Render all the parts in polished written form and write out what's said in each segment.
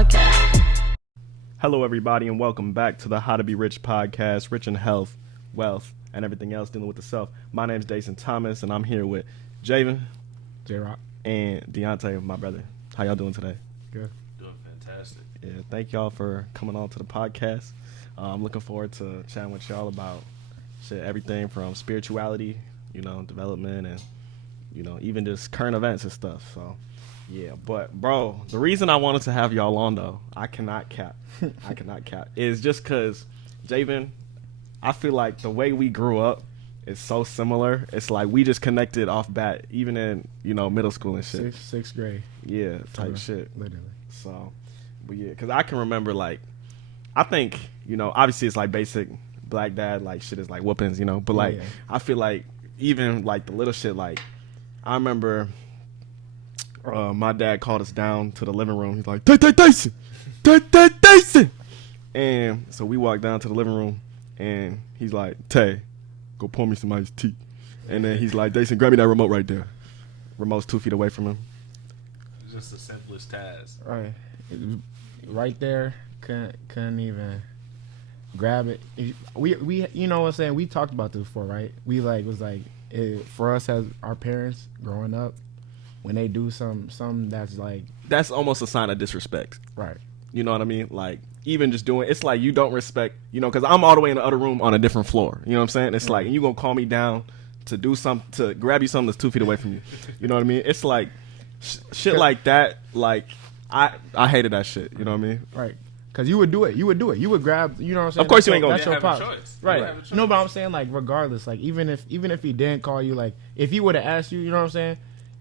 Podcast. Hello, everybody, and welcome back to the How to Be Rich podcast, rich in health, wealth, and everything else dealing with the self. My name is Jason Thomas, and I'm here with Jayven, J-Rock, and Deonta, my brother. How y'all doing today? good. Doing fantastic. Yeah, thank y'all for coming on to the podcast. I'm looking forward to chatting with y'all about everything from spirituality, development, and even just current events and stuff. So, yeah. But bro, the reason I wanted to have y'all on though, I cannot cap, is just because Jayven, I feel like the way we grew up is so similar. It's like we just connected off bat, even in middle school and shit. Sixth grade. Yeah, type shit. Literally. So, but yeah, because I can remember, like, I think, obviously it's like basic black dad, like, shit is like whoopings, but like, Yeah. I feel like even like the little shit, like, I remember my dad called us down to the living room. He's like, Dyson! And so we walked down to the living room, and he's like, Tay, go pour me some iced tea. And then he's like, Dyson, grab me that remote right there. Remote's 2 feet away from him. It's just the simplest task. Right. Right there. Couldn't even grab it. We you know what I'm saying? We talked about this before, right? We for us as our parents growing up, when they do something that's like, That's almost a sign of disrespect. right. You know what I mean? Like, even just doing, it's like you don't respect, because I'm all the way in the other room on a different floor. You know what I'm saying? It's like, you going to call me down to do something, to grab you something that's 2 feet away from you. You know what I mean? It's like, shit like that, like, I hated that shit. You know what I mean? Right. Because you would do it. You would grab, you know what I'm saying? Of course you ain't gonna- That's your You have a pops. choice. Right. You have a choice. No, but I'm saying, like, regardless, like, even if he didn't call you, like, if he would have asked you, you know what I'm saying,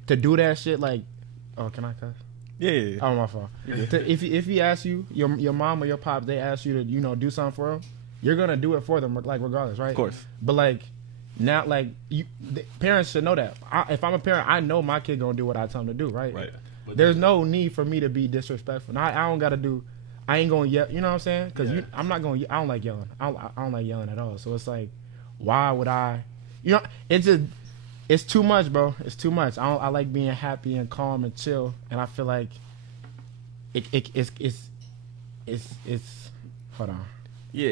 to do that shit, like, oh, can I cuss? Yeah. Oh, my fault. If he asks you, your mom or your pop, they ask you to, do something for them, you're going to do it for them, like, regardless, right? Of course. But, like, now, like, the parents should know that. If I'm a parent, I know my kid going to do what I tell him to do, right? Right. There's no need for me to be disrespectful. I don't got to do, I ain't going to yell, you know what I'm saying? Because Yeah. I'm not going to, I don't like yelling. I don't like yelling at all. So it's like, why would I, it's just, it's too much, bro. It's too much. I like being happy and calm and chill. And I feel like it's hold on. Yeah,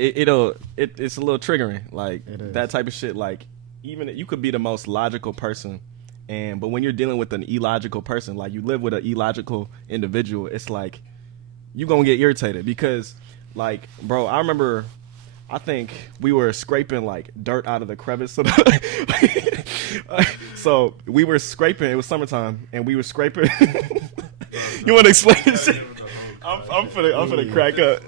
it's a little triggering, like It is. that type of shit. Like, even you could be the most logical person, but when you're dealing with an illogical person, like you live with an illogical individual, it's like you gonna get irritated because, like, bro, I remember, I think we were scraping like dirt out of the crevice. So we were scraping. It was summertime, and we were scraping. You want to explain this shit? I'm finna crack up,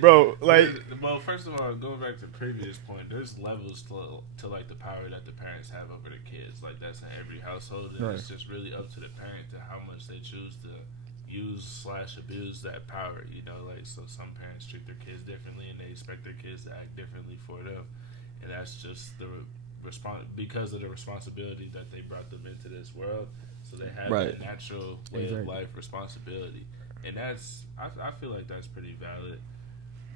bro. Like, well, first of all, going back to the previous point, there's levels to like the power that the parents have over the kids. Like, that's in every household, and Right. it's just really up to the parent to how much they choose to use/abuse that power. Like, so some parents treat their kids differently, and they expect their kids to act differently for them, and that's just the because of the responsibility that they brought them into this world. So they have Right. a natural way Exactly. of life responsibility. And that's, I feel like that's pretty valid.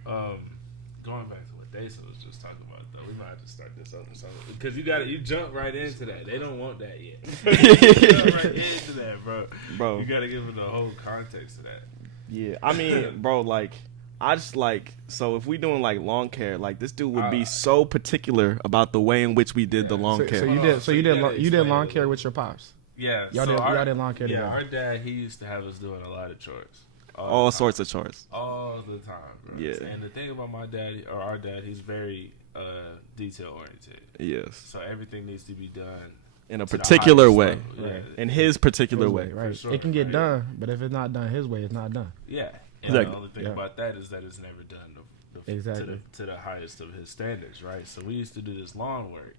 Going back to what Dason was just talking about, though, we might have to start this over something because you jump right into that. They don't want that yet. You jump right into that, bro. You gotta give them the whole context of that. yeah, I mean, bro, like, I just like, so if we doing like lawn care, like this dude would be so particular about the way in which we did the lawn care. So you did lawn care with your pops. Yeah, Y'all did lawn care Yeah, together. our dad, he used to have us doing a lot of chores. All sorts of chores. All the time, bro. Yeah. And the thing about my dad, or our dad, he's very detail oriented. Yes. So everything needs to be done In a to the particular highest way. level. Right. Yeah. In his particular way. Right. For sure. It can get Yeah. done, but if it's not done his way, it's not done. Yeah. And Exactly. the only thing Yeah. about that is that it's never done Exactly. to the highest of his standards, right? So we used to do this lawn work,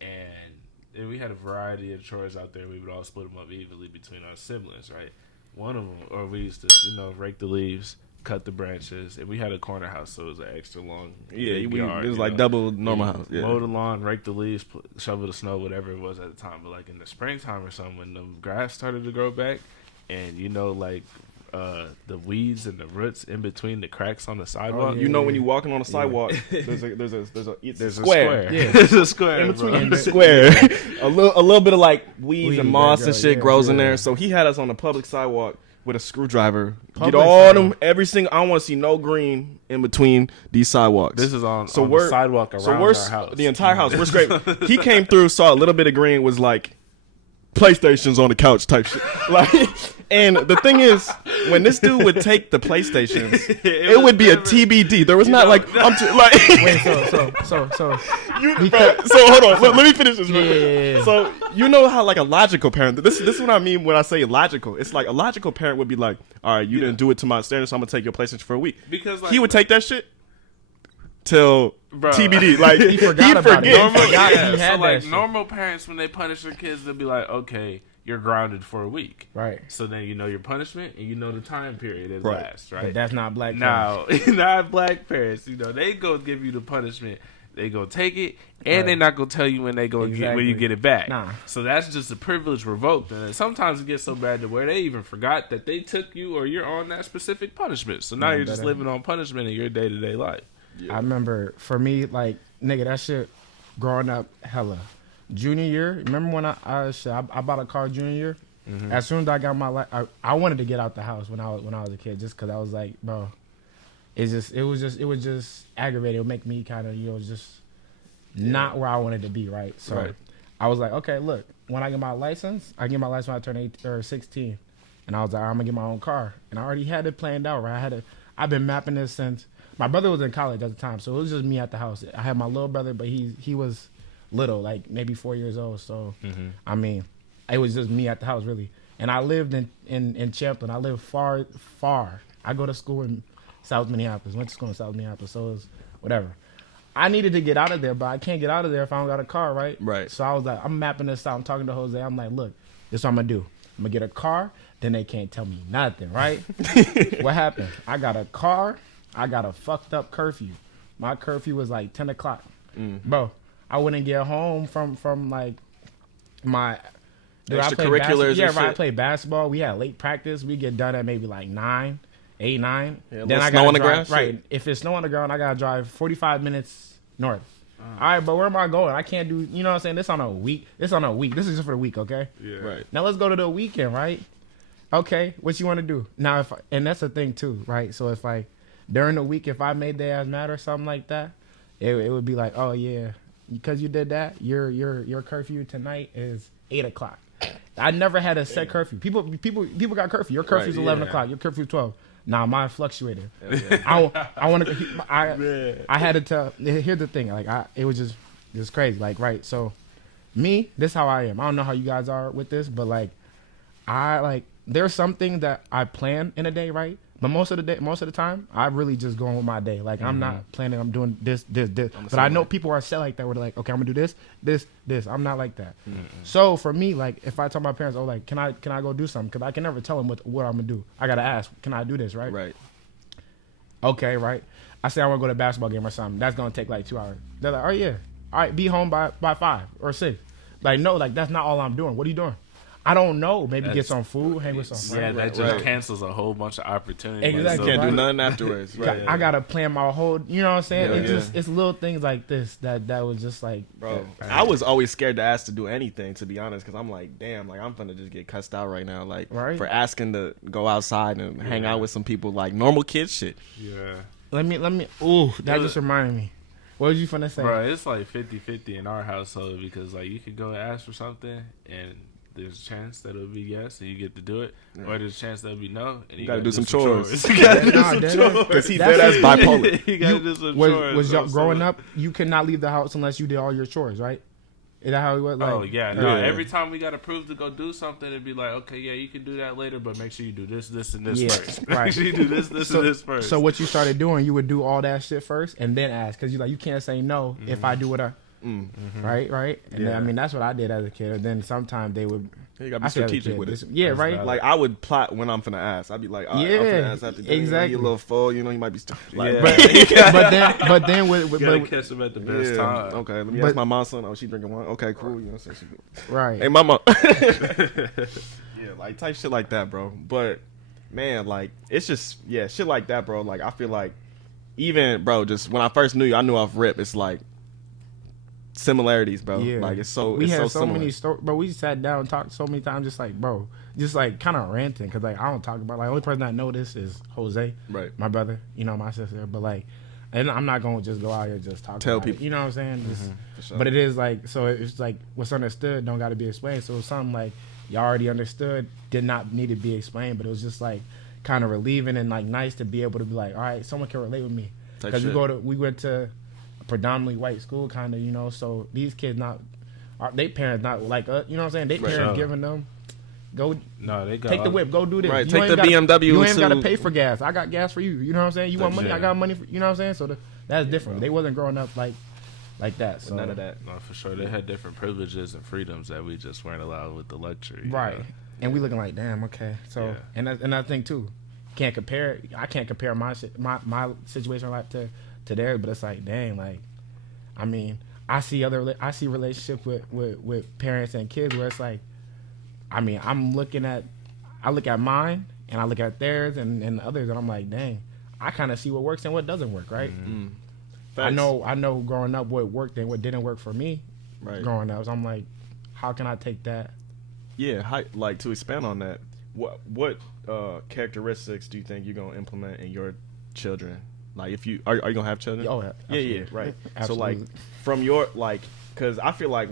and we had a variety of chores out there. We would all split them up evenly between our siblings, right? One of them, or we used to, rake the leaves, cut the branches, and we had a corner house, so it was an extra long big yard, it was like double normal house. Yeah. Mow the lawn, rake the leaves, shovel the snow, whatever it was at the time. But like in the springtime or something, when the grass started to grow back, and the weeds and the roots in between the cracks on the sidewalk. yeah. You know, when you're walking on a sidewalk, there's a There's square. Yeah. There's a square In bro. between the square, a little bit of like weeds Weed, and moss yeah, and shit yeah, grows in yeah. there. So he had us on the public sidewalk with a screwdriver, Public get all sidewalk. them, every single. I don't want to see no green in between these sidewalks. This is on so on we're the sidewalk around so we're our house. the entire house. We're scraping. He came through, saw a little bit of green, was like, PlayStation's on the couch type shit. Like, and the thing is, when this dude would take the PlayStations, it would be a TBD. There was not like Wait, so you, bro, so hold on. Let me finish this. Yeah. So you know how like a logical parent. This is what I mean when I say logical. It's like a logical parent would be like, all right, you didn't do it to my standards, so I'm gonna take your PlayStation for a week. Because like, He would take that shit till Bro. TBD. Like He forgot about it. forget. He forgot yeah, he had so like that shit. normal parents when they punish their kids, they'll be like, okay, you're grounded for a week. Right. So then you know your punishment and you know the time period it Right. lasts, right? But that's not black. Now, not black parents. You know, they go give you the punishment. They go take it, and Right. they're not gonna tell you when they go get, when you Exactly. get it back. Nah. So that's just a privilege revoked, and sometimes it gets so bad to where they even forgot that they took you or you're on that specific punishment. So now Yeah, you're just better. living on punishment in your day to day life. I remember for me, like nigga, that shit growing up, hella. Junior year, remember when I bought a car junior year? Mm-hmm. As soon as I got my I wanted to get out the house when I was a kid, just because I was like, bro, it was just aggravated. It would make me kind of just not where I wanted to be, right? So Right. I was like, okay, look, when I get my license, I get my license when I turn 18 or 16, and I was like, I'm gonna get my own car, and I already had it planned out, right? I've been mapping this since my brother was in college at the time, so it was just me at the house. I had my little brother, but he was little, like maybe 4 years old. So I mean, it was just me at the house really. And I lived in Champlin. I lived far. I go to school in South Minneapolis. Went to school in South Minneapolis, so it was whatever. I needed to get out of there, but I can't get out of there if I don't got a car, right? Right. So I was like, I'm mapping this out. I'm talking to Jose. I'm like, look, this is what I'm gonna do. I'm gonna get a car. Then they can't tell me nothing, right? What happened? I got a car. I got a fucked up curfew. My curfew was like 10 o'clock. Bro, I wouldn't get home from like my Extracurriculars and right. I shit. played basketball. We had late practice. We get done at maybe like 9. Yeah, Then little I snow gotta on the drive, ground, right? shit. If it's snow on the ground, I gotta drive 45 minutes north. All right, but where am I going? I can't do. You know what I'm saying? This on a week. This is just for the week, okay? Yeah. Right. Now let's go to the weekend, right? Okay, what you want to do now? And that's the thing too, right? So if like during the week, if I made their ass mad or something like that, it would be like, oh yeah, because you did that, your curfew tonight is 8 o'clock. I never had a set curfew. People got curfew. Your curfew's Right, 11 yeah. o'clock. Your curfew's 12. Nah, mine fluctuated. I want to. I had to tell. Here's the thing. Like it was just crazy. Like right. So me, this is how I am. I don't know how you guys are with this, but like there's something that I plan in a day, right? But most of the time, I really just go on with my day. Like I'm not planning. I'm doing this. But I know people are set like that. Where they're like, okay, I'm gonna do this. I'm not like that. So for me, like if I tell my parents, oh, like can I go do something? Because I can never tell them what I'm gonna do. I gotta ask, can I do this? Right. Right. Okay. Right. I say I want to go to a basketball game or something. That's gonna take like 2 hours. They're like, oh yeah, all right, be home by 5 or 6. Like no, like that's not all I'm doing. What are you doing? I don't know. Maybe get some food, hang with some Yeah, friends. that just Right. cancels a whole bunch of opportunities. Exactly. Can't do Right. nothing afterwards. Right. I gotta plan my whole. You know what I'm saying? Yeah, It's little things like this that was just like, Bro, I was always scared to ask to do anything, to be honest, because I'm like, damn, like I'm gonna just get cussed out right now, like Right. for asking to go outside and hang out with some people, like normal kid shit. Yeah. Let me. Ooh, that just reminded me. What was you finna say? Bro, it's like 50-50 in our household because like you could go and ask for something and there's a chance that it'll be yes and you get to do it, or there's a chance that it'll be no and you gotta do some chores. You gotta do Nah, some that- chores. Because he That's dead it. ass bipolar. You gotta do some Was chores. y'all So- growing up? You could not leave the house unless you did all your chores, right? Is that how it was? Like, Oh yeah, no. Yeah. Every time we got approved to go do something, it'd be like, okay, yeah, you can do that later, but make sure you do this, and this Yeah, first. right. Make sure you do this, and this first. So what you started doing, you would do all that shit first and then ask, because you can't say no if I do what I. Right, and then, I mean that's what I did as a kid. And then sometimes they would. You gotta I be said as a strategic kid, with this- it. Yeah, That's right. valid. Like I would plot when I'm finna ask. I'd be like, all right, I'm Yeah, finna ask after dinner. exactly. He a little full, you know, he might be. Like, Yeah. but then with you gotta catch them at the best yeah. time. Okay, let me But- ask my mom's son. Oh, she drinking wine. Okay, cool. You know, so she. right. Hey, mama. Yeah, like type shit like that, bro. But man, like it's just shit like that, bro. Like I feel like even, bro, just when I first knew you, I knew off rip. It's like similarities, bro. Yeah. Like it's so we it's had so so similar. many stories, bro. We sat down and talked so many times, just like, bro, just like kind of ranting, cause like I don't talk about, like, only person I know this is Jose, Right. my brother, my sister, but like, and I'm not gonna just go out here and just talk Tell about people. it, you know what I'm saying? Just, For sure. but it is like, so it's like what's understood don't got to be explained. So it's something like y'all already understood did not need to be explained, but it was just like kind of relieving and like nice to be able to be like, all right, someone can relate with me, Type because shit. we went to a predominantly white school, kind of, so these kids they parents not like us, you know what I'm saying? They Right. parents Sure. giving them, go No, they got take the whip, go do this. Right, You take ain't the gotta- BMW You ain't got to to- pay for gas. I got gas for you. You know what I'm saying? You want money? I Yeah. got money. You know what I'm saying? So that's different. They wasn't growing up like that. So None of that. No, for sure. They had different privileges and freedoms that we just weren't allowed with the luxury. you Right. know? And we looking like, damn, okay. So Yeah. and I think too, can't compare. I can't compare my situation like to theirs, but it's like, dang, like, I mean, I see relationships with parents and kids where it's like, I mean, I look at mine and I look at theirs and others, and I'm like, dang, I kind of see what works and what doesn't work, right? Mm. I Facts. know growing up what worked and what didn't work for me Right. growing up. So I'm like, how can I take that? Yeah, like to expand on that, what characteristics do you think you're gonna implement in your children? Like, if you are you gonna have children? Oh, yeah, absolutely. right. Absolutely. So like, from your because I feel like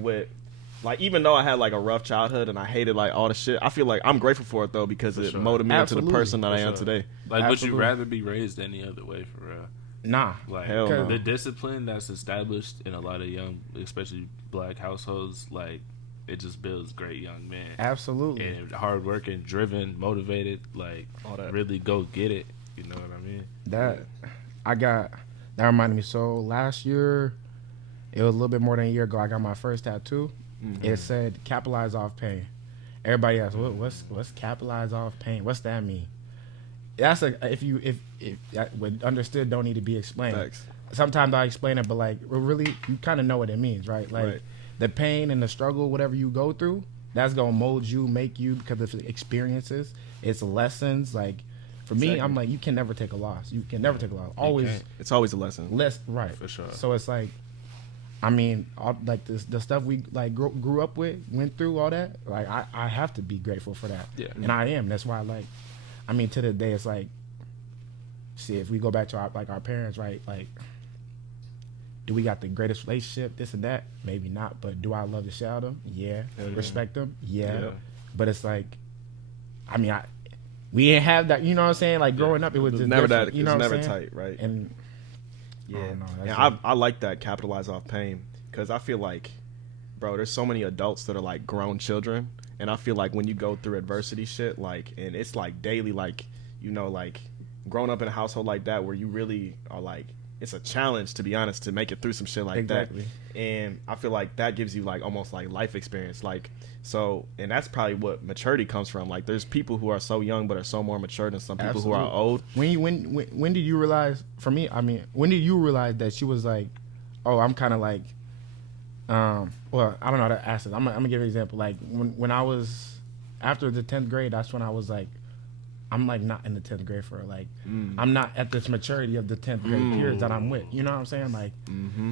even though I had like a rough childhood and I hated like all the shit, I feel like I'm grateful for it though, because it sure. molded me into the Absolutely. person that I am sure. today. Like, would Absolutely. you rather be raised any other way, for real? Nah. Like, Hell no. the discipline that's established in a lot of young, especially black households, like, it just builds great young men. Absolutely. And hardworking, driven, motivated, like, All that. really go get it. You know what I mean? That reminded me. So last year, it was a little bit more than a year ago, I got my first tattoo. Mm-hmm. It said capitalize off pain. Everybody asks, what's capitalize off pain? What's that mean? That's if what understood don't need to be explained. Facts. Sometimes I explain it, but like really, you kind of know what it means, right? Like Right. the pain and the struggle, whatever you go through, that's gonna mold you, make you, because of experiences. It's lessons. Like for me, Exactly. I'm like, you can never take a loss. You can never take a loss. Always can't. It's always a lesson. less, right? For sure. So it's like, I mean, like the stuff we like grew up with, went through all that. Like I have to be grateful for that. Yeah. And I am. That's why, like, I mean, to the day, it's like, see, if we go back to our parents, right? Like, do we got the greatest relationship? This and that? Maybe not. But do I love to shout them? Yeah. Hell yeah. Respect them? Yeah. Yeah. But it's like, I mean, we didn't have that. You know what I'm saying? Like growing up, it was It's just never different, that. you know It's what I'm never saying? tight, right? And Yeah, I don't know, that's and it. I like that, capitalize off pain, because I feel like, bro, there's so many adults that are like grown children, and I feel like when you go through adversity shit, like, and it's like daily, like, like growing up in a household like that where you really are like, it's a challenge, to be honest, to make it through some shit like Exactly. that. And I feel like that gives you like almost like life experience, like, so, and that's probably what maturity comes from. Like, there's people who are so young but are so more mature than some people who are Absolutely. old. When did you realize? For me, I mean, when did you realize that she was like, oh, I'm kind of like, well, I don't know how to ask this. I'm gonna give you an example. Like when I was after the 10th grade, that's when I was like, I'm like not in the 10th grade for like, I'm not at this maturity of the 10th grade periods that I'm with. You know what I'm saying? Like,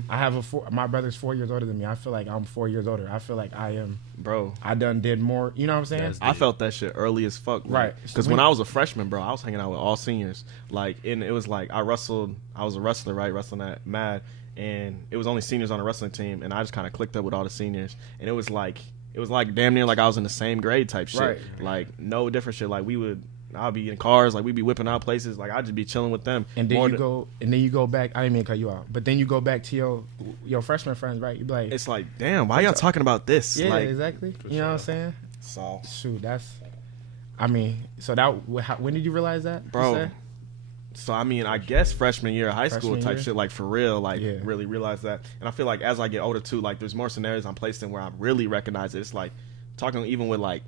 I have my brother's 4 years older than me. I feel like I'm 4 years older. I feel like I am. Bro, I done did more. You know what I'm saying? That's I felt that shit early as fuck. Right. Because when I was a freshman, bro, I was hanging out with all seniors. Like, and it was like, I was a wrestler, right? Wrestling at Mad. And it was only seniors on the wrestling team. And I just kind of clicked up with all the seniors. And it was like damn near like I was in the same grade type shit. Right. Like, no different shit. Like, I'll be in cars, like we'd be whipping out places, like I'd just be chilling with them. And then you go back. I didn't mean to cut you out, but then you go back to your freshman friends, right? You be like, It's like, damn, why y'all talking about this? yeah, like, exactly. You know what I'm saying? So, Shoot, I mean, so when did you realize that, bro. you said? So I mean, I guess freshman year of high school Freshman type year? shit, like for real, like Yeah. really realize that. And I feel like as I get older too, like there's more scenarios I'm placed in where I really recognize it. It's like talking even with like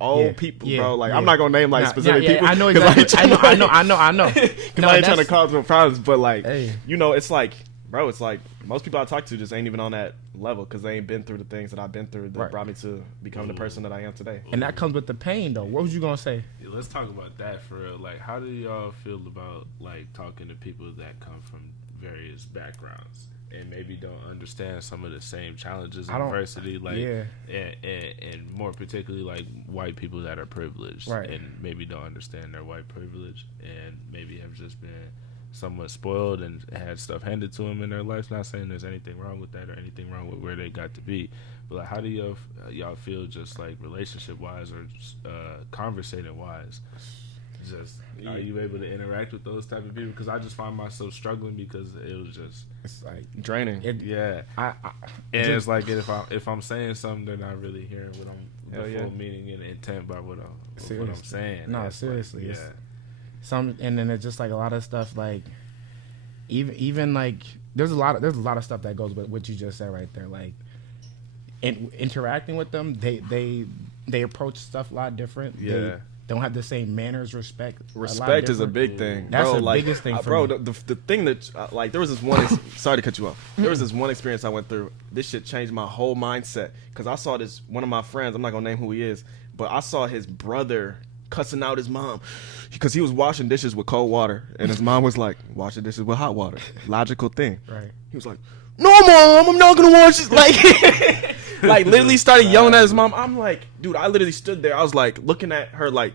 old Yeah. people, Yeah. bro. Like Yeah. I'm not gonna name like Nah, specific yeah, people. I know 'cause I exactly. ain't tryna, I know. Because No, I ain't trying to that's- cause no problems, but like, Hey. it's like, bro, it's like most people I talk to just ain't even on that level because they ain't been through the things that I've been through that Right. brought me to become the person that I am today. And that comes with the pain, though. What was you gonna say? Yeah, let's talk about that for real. Like, how do y'all feel about like talking to people that come from various backgrounds and maybe don't understand some of the same challenges I and don't- adversity, like yeah. and more particularly like white people that are privileged Right. and maybe don't understand their white privilege and maybe have just been somewhat spoiled and had stuff handed to them in their life. Not saying there's anything wrong with that or anything wrong with where they got to be, but like, how do y'all feel just like relationship wise or just, conversating wise? Just are you able to interact with those type of people? Because I just find myself struggling because it was just It's like draining. yeah. I And just- it's like if I'm saying something, they're not really hearing what I'm Hell the yeah. full meaning and intent by what I'm Seriously. saying. No, It's like, seriously, yeah. and then it's just like a lot of stuff like even like there's a lot of stuff that goes with what you just said right there, like interacting with them, they approach stuff a lot different. Yeah. They don't have the same manners, respect. Respect is a different. big thing. That's bro, the like, biggest thing for bro, me. the thing that, like, there was this one, sorry to cut you off. There was this one experience I went through. This shit changed my whole mindset. Because I saw this, one of my friends, I'm not going to name who he is, but I saw his brother cussing out his mom. Because he was washing dishes with cold water. And his mom was like, wash the dishes with hot water. Logical thing. Right. He was like, no, mom, I'm not going to wash this. Like, like, literally started yelling at his mom. I'm like, dude, I literally stood there. I was like, looking at her like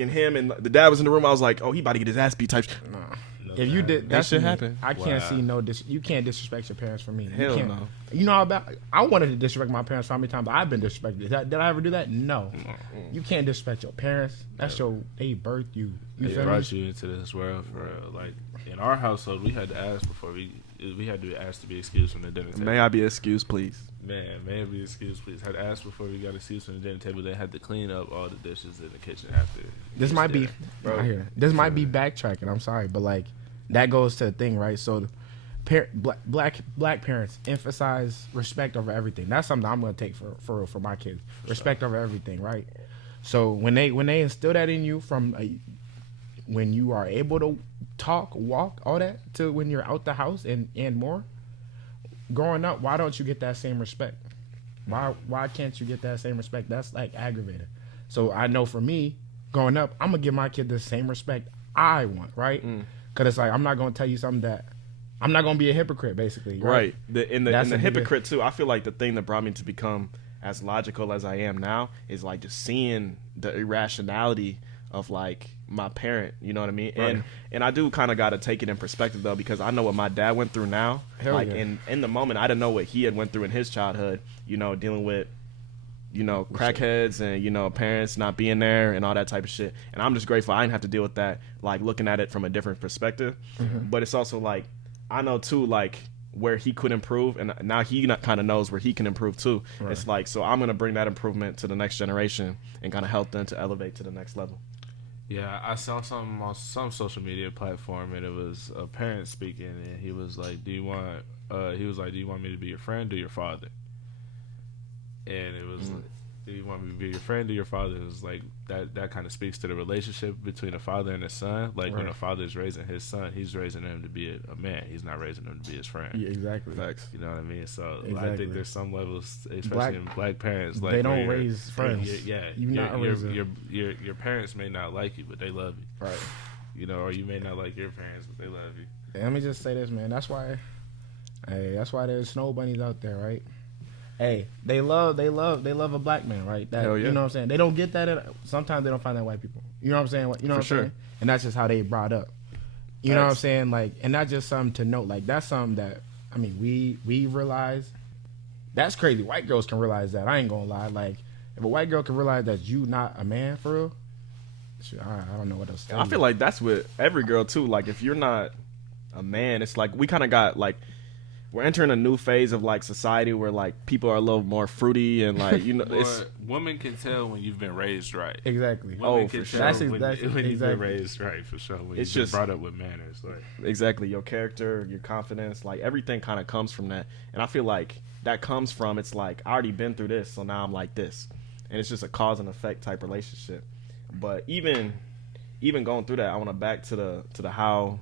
in him, and the dad was in the room. I was like, oh, he about to get his ass beat type shit. No, If you did that shit shit happen. I can't Wow. see no you can't disrespect your parents for me. Hell you can't, no. You know how about I wanted to disrespect my parents for how many times I've been disrespected. Did I ever do that? No. You can't disrespect your parents. That's they birthed you. You They feel me? brought you into this world for real. Like in our household, we had to ask before we had to ask to be excused from the dinner table. May I be excused, please? Man, may I be excused, please? Had to ask before we got excused from the dinner table. They had to clean up all the dishes in the kitchen after. This each might be dinner. I hear that. This might be backtracking. I'm sorry, but like that goes to the thing, right? So black parents emphasize respect over everything. That's something I'm gonna take for my kids. Respect over everything, right? So when they instill that in you from when you are able to talk, walk, all that, to when you're out the house and more, growing up, why don't you get that same respect? Why can't you get that same respect? That's like aggravating. So I know for me, growing up, I'm gonna give my kid the same respect I want, right? Because it's like I'm not gonna tell you something that I'm not gonna be a hypocrite, basically. Right. In the That's a big- hypocrite too. I feel like the thing that brought me to become as logical as I am now is like just seeing the irrationality of like my parent. You know what I mean? Right. And I do kind of got to take it in perspective though, because I know what my dad went through now. Hell like yeah. in the moment, I didn't know what he had went through in his childhood. You know, dealing with crackheads and parents not being there and all that type of shit. And I'm just grateful I didn't have to deal with that. Like looking at it from a different perspective. But it's also like I know too like where he could improve, and now he kind of knows where he can improve too. Right. It's like, so I'm gonna bring that improvement to the next generation and kind of help them to elevate to the next level. Yeah, I saw something on some social media platform, and it was a parent speaking, and he was like, "Do you want?" He was like, "Do you want me to be your friend or your father?" And it was like, "Do you want me to be your friend or your father?" It was like that kind of speaks to the relationship between a father and a son. Like when Right. a father is raising his son, he's raising him to be a man. He's not raising him to be his friend. Yeah, exactly. Facts. You know what I mean? So I Exactly. think there's some levels, especially Black- in black parents, like they don't where raise friends. Yeah, You not raise them. your parents may not like you, but they love you. Right. Or you may not like your parents, but they love you. Let me just say this, man. That's why there's snow bunnies out there, right? Hey, they love a black man, right? That, Hell yeah. You know what I'm saying? They don't get that. Sometimes they don't find that in white people. You know what I'm saying? You know what I'm sure. saying? And that's just how they brought up. You know what I'm saying? Like, and that's just something to note. Like, that's something that I mean, we realize. That's crazy. White girls can realize that. I ain't gonna lie. Like, if a white girl can realize that you not a man for real, shit, I don't know what else to tell I feel you. like that's with every girl too. Like if you're not a man, it's like we kind of got like we're entering a new phase of like society where like people are a little more fruity and like it's Women can tell when you've been raised right. Exactly. Women Oh, can for sure. tell That's when you've exactly. been raised right, for sure. When It's you've just- been brought up with manners. Like, exactly your character, your confidence, like everything kind of comes from that. And I feel like that comes from it's like I already been through this, so now I'm like this, and it's just a cause and effect type relationship. But even going through that, I want to back to the how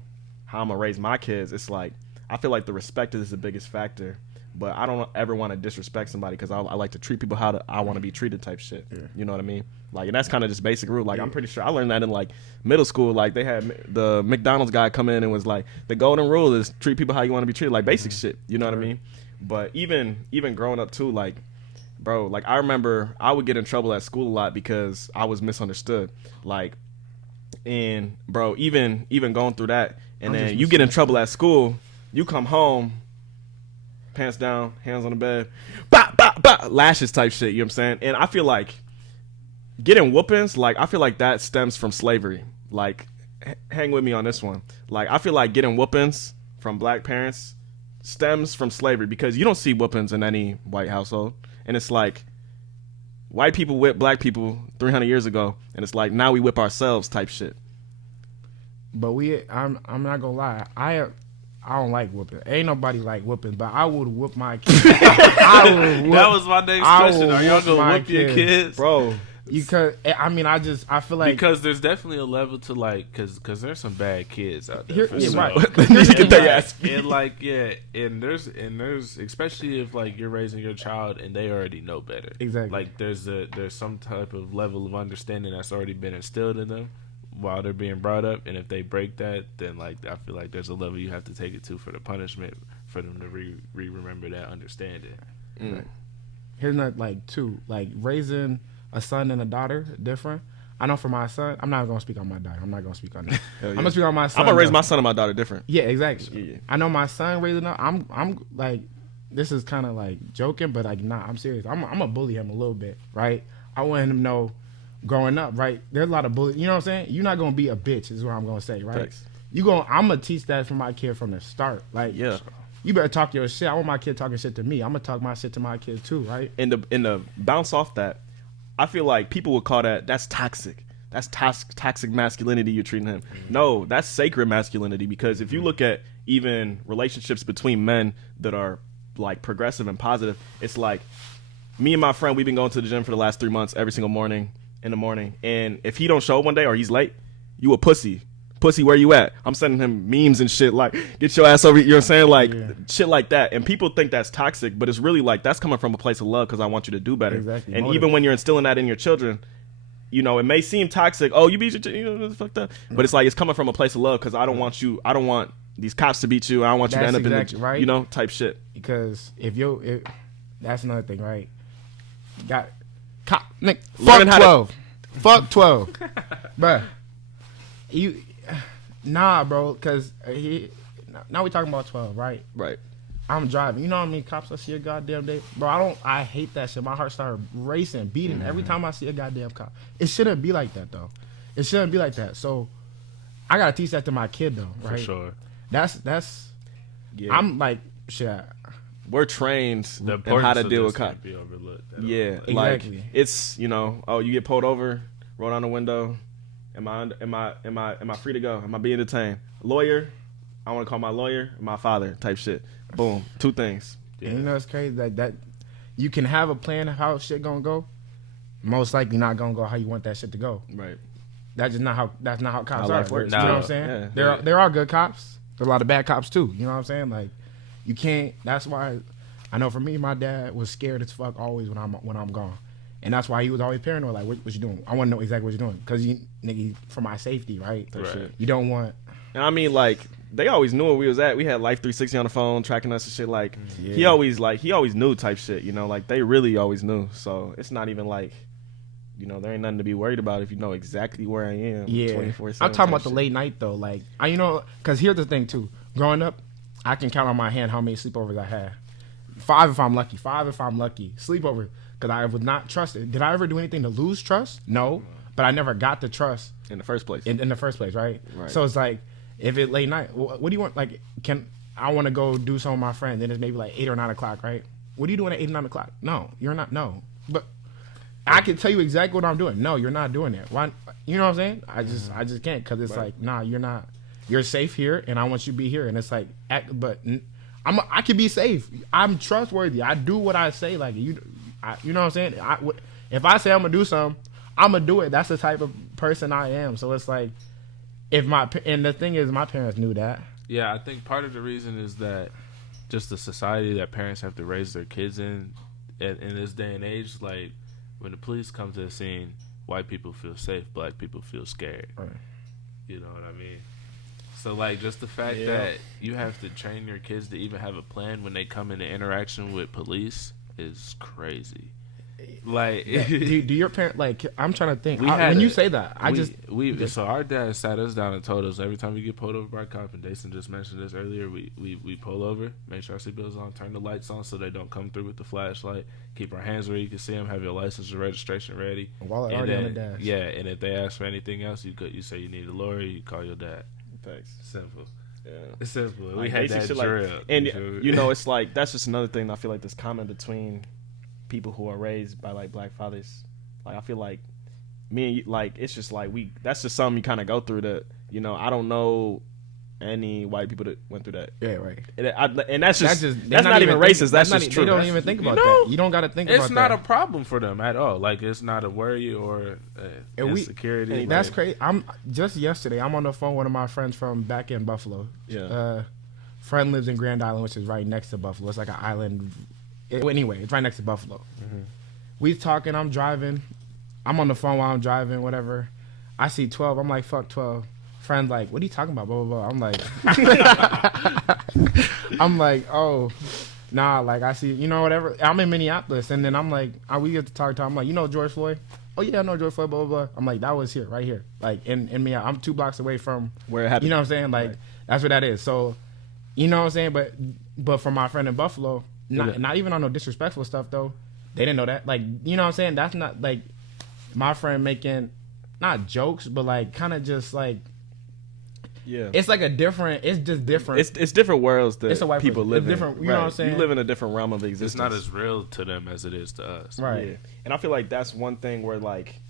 I'm gonna raise my kids. It's like I feel like the respect is the biggest factor, but I don't ever want to disrespect somebody because I like to treat people how I want to be treated type shit. Yeah. You know what I mean? Like, and that's kind of just basic rule. Like, I'm pretty sure I learned that in like middle school. Like, they had the McDonald's guy come in and was like, the golden rule is treat people how you want to be treated. Like, basic shit. You know what I mean? But even growing up too, like, bro, like, I remember I would get in trouble at school a lot because I was misunderstood. Like, and bro, even going through that, and then you get in trouble at school, you come home, pants down, hands on the bed, bah, bah, bah, lashes type shit, you know what I'm saying? And I feel like getting whoopings, like, I feel like that stems from slavery. Like, hang with me on this one. Like, I feel like getting whoopings from black parents stems from slavery because you don't see whoopings in any white household. And it's like, white people whip black people 300 years ago, and it's like, now we whip ourselves type shit. But I'm not gonna lie, I don't like whooping. Ain't nobody like whooping, but I would whoop my kids. That was my next question. Are y'all gonna whoop your kids, bro? Because I feel like because there's definitely a level to like because there's some bad kids out there. And there's especially if like you're raising your child and they already know better. Exactly. Like there's some type of level of understanding that's already been instilled in them while they're being brought up, and if they break that, then like I feel like there's a level you have to take it to for the punishment for them to remember that understanding. Right. Here's not like like raising a son and a daughter different. I know for my son, I'm not gonna speak on my daughter. I'm not gonna speak on that. Yeah. I'm gonna speak on my son. I'm gonna raise my son and my daughter different. Yeah, exactly. Yeah. I know my son raising up. I'm like, this is kind of like joking, but like, nah, I'm serious. I'm gonna bully him a little bit, right? I want him to know, growing up, right? There's a lot of bullies. You know what I'm saying? You're not gonna be a bitch, is what I'm gonna say, right? Thanks. I'm gonna teach that for my kid from the start. Like, yeah. You better talk your shit. I want my kid talking shit to me. I'm gonna talk my shit to my kids too, right? And the bounce off that, I feel like people would call that's toxic. That's toxic masculinity you're treating him. No, that's sacred masculinity, because if you look at even relationships between men that are like progressive and positive, it's like me and my friend, we've been going to the gym for the last 3 months every single morning in the morning. And if he don't show up one day or he's late, you a pussy. Pussy, where you at? I'm sending him memes and shit like, get your ass over here, you know what I'm saying? Like, shit like that. And people think that's toxic, but it's really like, that's coming from a place of love because I want you to do better. Exactly. And even when you're instilling that in your children, you know, it may seem toxic. Oh, you beat your, you know, it's fucked up. But it's like, it's coming from a place of love because I don't want these cops to beat you. I don't want you to end up in the, right? you know, type shit. Because if that's another thing, right? Got cop, Nick, Learning fuck 12. Fuck 12. Bruh. Nah, bro, because now we talking about 12, right? Right. I'm driving. You know how many cops I see a goddamn day? Bro, I hate that shit. My heart started racing, beating every time I see a goddamn cop. It shouldn't be like that, though. It shouldn't be like that. So I got to teach that to my kid, though, right? For sure. That's Yeah. I'm like, shit. We're trained in how to deal with cops. Yeah, Exactly. like it's, you know, oh, you get pulled over, roll down the window. Am I free to go? Am I being detained? Lawyer, I want to call my lawyer, my father type shit. Boom, 2 things. Yeah. And you know it's crazy that you can have a plan of how shit gonna go. Most likely not gonna go how you want that shit to go. Right. That's not how cops life are. works. You know what I'm saying? Yeah. There are good cops. There's a lot of bad cops too. You know what I'm saying? Like, you can't. That's why I know for me, my dad was scared as fuck always when I'm gone. And that's why he was always paranoid. Like, what you doing? I want to know exactly what you're doing. Because, nigga, for my safety, right? Right. You don't want... And I mean, like, they always knew where we was at. We had Life 360 on the phone, tracking us and shit. Like, he always knew type shit, you know? Like, they really always knew. So, it's not even like, you know, there ain't nothing to be worried about if you know exactly where I am. Yeah. 24/7. I'm talking about the late night, though. Like, you know, because here's the thing, too. Growing up, I can count on my hand how many sleepovers I had. 5 if I'm lucky. Sleepover. Because I was not trusted. Did I ever do anything to lose trust? No. But I never got the trust. In the first place. In the first place, right? So it's like, if it's late night, what do you want? Like, I want to go do something with my friend. Then it's maybe like 8 or 9 o'clock, right? What are you doing at 8 or 9 o'clock? No, you're not. No. But I can tell you exactly what I'm doing. No, you're not doing it. Why? You know what I'm saying? I just can't, because it's like, nah, you're not. You're safe here, and I want you to be here. And it's like, I can be safe. I'm trustworthy. I do what I say. Like, you know what I'm saying? If I say I'm gonna do something, I'm gonna do it. That's the type of person I am. So it's like, and the thing is, my parents knew that. Yeah, I think part of the reason is that just the society that parents have to raise their kids in this day and age. Like when the police come to the scene, white people feel safe, black people feel scared. Right. You know what I mean? So like just the fact that you have to train your kids to even have a plan when they come into interaction with police is crazy. Like, do your parents, like, I'm trying to think. When you say that, so our dad sat us down and told us every time we get pulled over by a cop, and Jason just mentioned this earlier, we pull over, make sure our seatbelts on, turn the lights on so they don't come through with the flashlight, keep our hands where you can see them, have your license and registration ready. While already on the dash. Yeah, and if they ask for anything else, you say you need a lawyer, you call your dad. Thanks. Simple. Yeah. It's simple. Like, we had that drill. Like, and you know, it's like that's just another thing. I feel like this common between people who are raised by like black fathers. Like I feel like me and you, like it's just like that's just something you kind of go through that, you know, I don't know any white people that went through that. Yeah, right. And that's not even racist. That's just true. They don't even think about that. You don't got to think about that. It's not a problem for them at all. Like it's not a worry or insecurity. That's crazy. I'm just yesterday. I'm on the phone with one of my friends from back in Buffalo. Yeah. Friend lives in Grand Island, which is right next to Buffalo. It's like an island. Anyway, it's right next to Buffalo. Mm-hmm. We talking. I'm driving. I'm on the phone while I'm driving. Whatever. I see 12. I'm like, fuck 12. Friend like, what are you talking about? Blah blah blah. I'm like, oh, nah. Like I see, you know, whatever. I'm in Minneapolis, and then I'm like, we get to talk. I'm like, you know, George Floyd. Oh yeah, I know George Floyd. Blah blah blah. I'm like, that was here, right here. Like in Minneapolis. I'm 2 blocks away from where it happened. You know what I'm saying? Like that's what that is. So, you know what I'm saying? But for my friend in Buffalo, not even on no disrespectful stuff though. They didn't know that. Like, you know what I'm saying? That's not like my friend making not jokes, but like kind of just like. Yeah, it's like it's just different. It's different worlds that it's a white people person. live it's different, in. You know what I'm saying? You live in a different realm of existence. It's not as real to them as it is to us. Right. Yeah. And I feel like that's one thing where like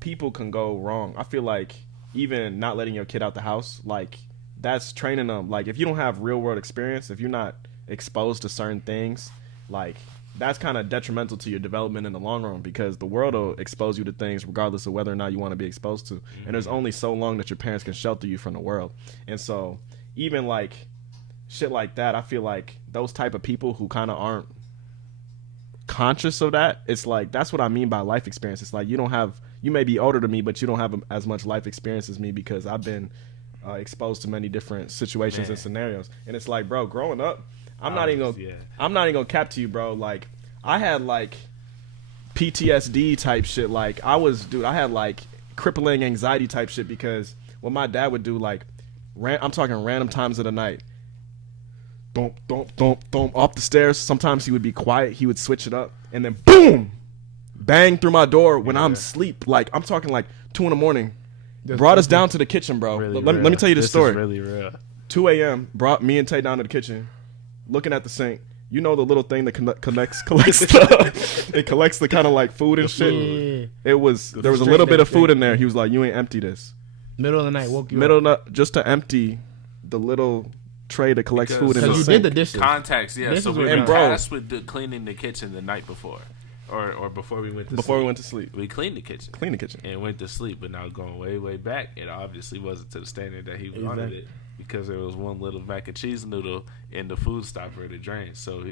people can go wrong. I feel like even not letting your kid out the house, like that's training them. Like if you don't have real world experience, if you're not exposed to certain things, like that's kind of detrimental to your development in the long run because the world will expose you to things regardless of whether or not you want to be exposed to. Mm-hmm. And there's only so long that your parents can shelter you from the world. And so even like shit like that, I feel like those type of people who kind of aren't conscious of that, it's like that's what I mean by life experience. It's like you may be older than me, but you don't have as much life experience as me because I've been exposed to many different situations and scenarios. And it's like, bro, growing up, I'm not even gonna cap to you, bro. Like I had like PTSD type shit. Like I had like crippling anxiety type shit because what my dad would do, like I'm talking random times of the night. Thump, thump, thump, thump, off the stairs. Sometimes he would be quiet. He would switch it up, and then boom, bang through my door when I'm asleep. Like I'm talking like 2 a.m. Brought us down to the kitchen, bro. Really let me tell you the story. Is really real. 2 a.m. brought me and Tay down to the kitchen. Looking at the sink, you know the little thing that collects it collects the kind of like food and shit. Yeah. There was a little bit of food in there. He was like, "You ain't empty this." Middle of the night, woke you up. Just to empty the little tray that collects food in the sink. Sink. You did the dishes. Contacts, yeah. Dishes so we were were done. tasked with cleaning the kitchen the night before, or before we went to sleep. Before we went to sleep, we cleaned the kitchen. And went to sleep. But now going way back, it obviously wasn't to the standard that he wanted it. Because there was one little mac and cheese noodle in the food stopper of the drain, so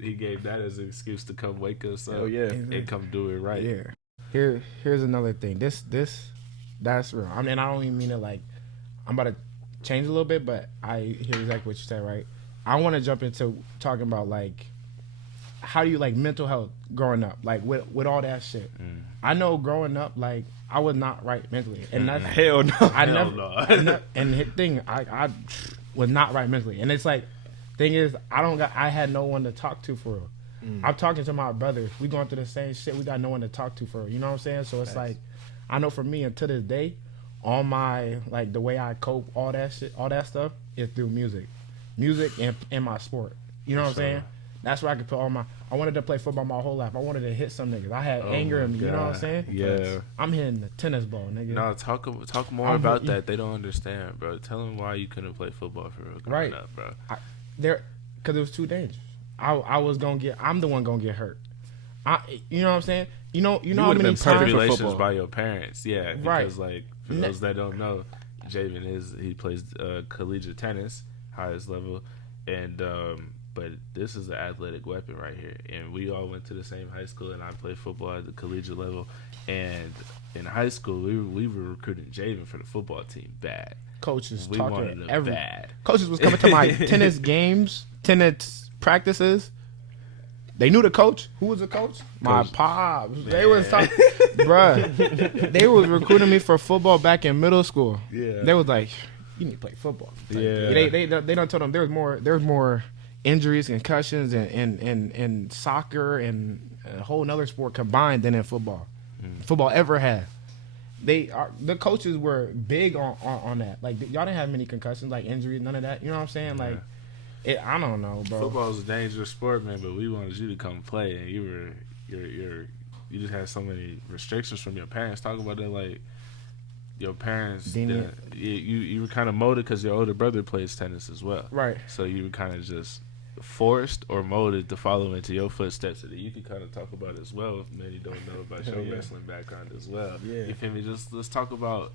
he gave that as an excuse to come wake us up. Oh yeah, and come do it right. Yeah. Here's another thing. That's real. I mean, I don't even mean it like I'm about to change a little bit, but I hear exactly what you said. Right. I want to jump into talking about like how do you like mental health growing up, like with all that shit. I know growing up, like I was not right mentally, and that's hell no. And the thing, I was not right mentally, and it's like, thing is, I had no one to talk to for real. I'm talking to my brother. We going through the same shit. We got no one to talk to for real. You know what I'm saying? So it's like, I know for me, and to this day, all my like the way I cope, all that shit, all that stuff is through music and my sport. You know what I'm saying? That's where I could put all my. I wanted to play football my whole life. I wanted to hit some niggas. I had anger in me. You know what I'm saying? Yeah. I'm hitting the tennis ball, nigga. No, talk more about that. They don't understand, bro. Tell them why you couldn't play football for real growing up, bro. Because it was too dangerous. I'm the one gonna get hurt. You know what I'm saying? You know how many times Relations by your parents, yeah. Because like for those that don't know, Jayven he plays collegiate tennis, highest level, and but this is an athletic weapon right here. And we all went to the same high school, and I played football at the collegiate level. And in high school, we were recruiting Jayven for the football team bad. Coaches We wanted him bad. Coaches was coming to my tennis games, tennis practices. They knew the coach. Who was the coach? My pops. They was talking, bruh. They was recruiting me for football back in middle school. Yeah. They was like, you need to play football. Like, Yeah. They done told them there was more injuries, concussions, and soccer and a whole nother sport combined than in football. Football ever had. The coaches were big on that. Like, y'all didn't have many concussions, like injuries, none of that. You know what I'm saying? Like, I don't know, bro. Football is a dangerous sport, man. But we wanted you to come play, and you just had so many restrictions from your parents. Talk about that, like your parents. You were kind of molded because your older brother plays tennis as well, Right. So you were kind of just forced or molded to follow into your footsteps, so that you can kind of talk about as well. If many don't know about your wrestling background as well. Yeah. You feel me? Just let's talk about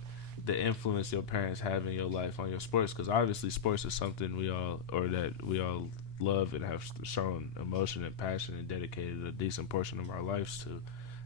the influence your parents have in your life on your sports, because obviously sports is something we all love and have shown emotion and passion and dedicated a decent portion of our lives to.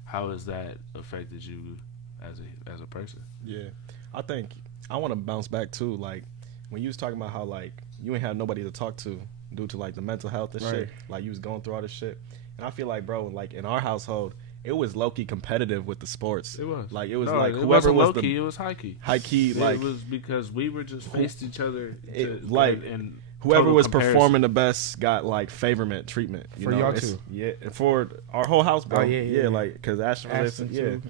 How has that affected you as a person? Yeah, I think I want to bounce back too. Like when you was talking about how like you ain't have nobody to talk to due to like the mental health and shit. Like you was going through all this shit, and I feel like, bro, like in our household, it was low key competitive with the sports. It was like it was like whoever was low the key, it was high key. High key, like it was because we were just faced each other. And whoever was performing the best got like favorment treatment. For y'all too. Yeah, and for our whole house, bro. Oh, yeah. Like because Ashton was too.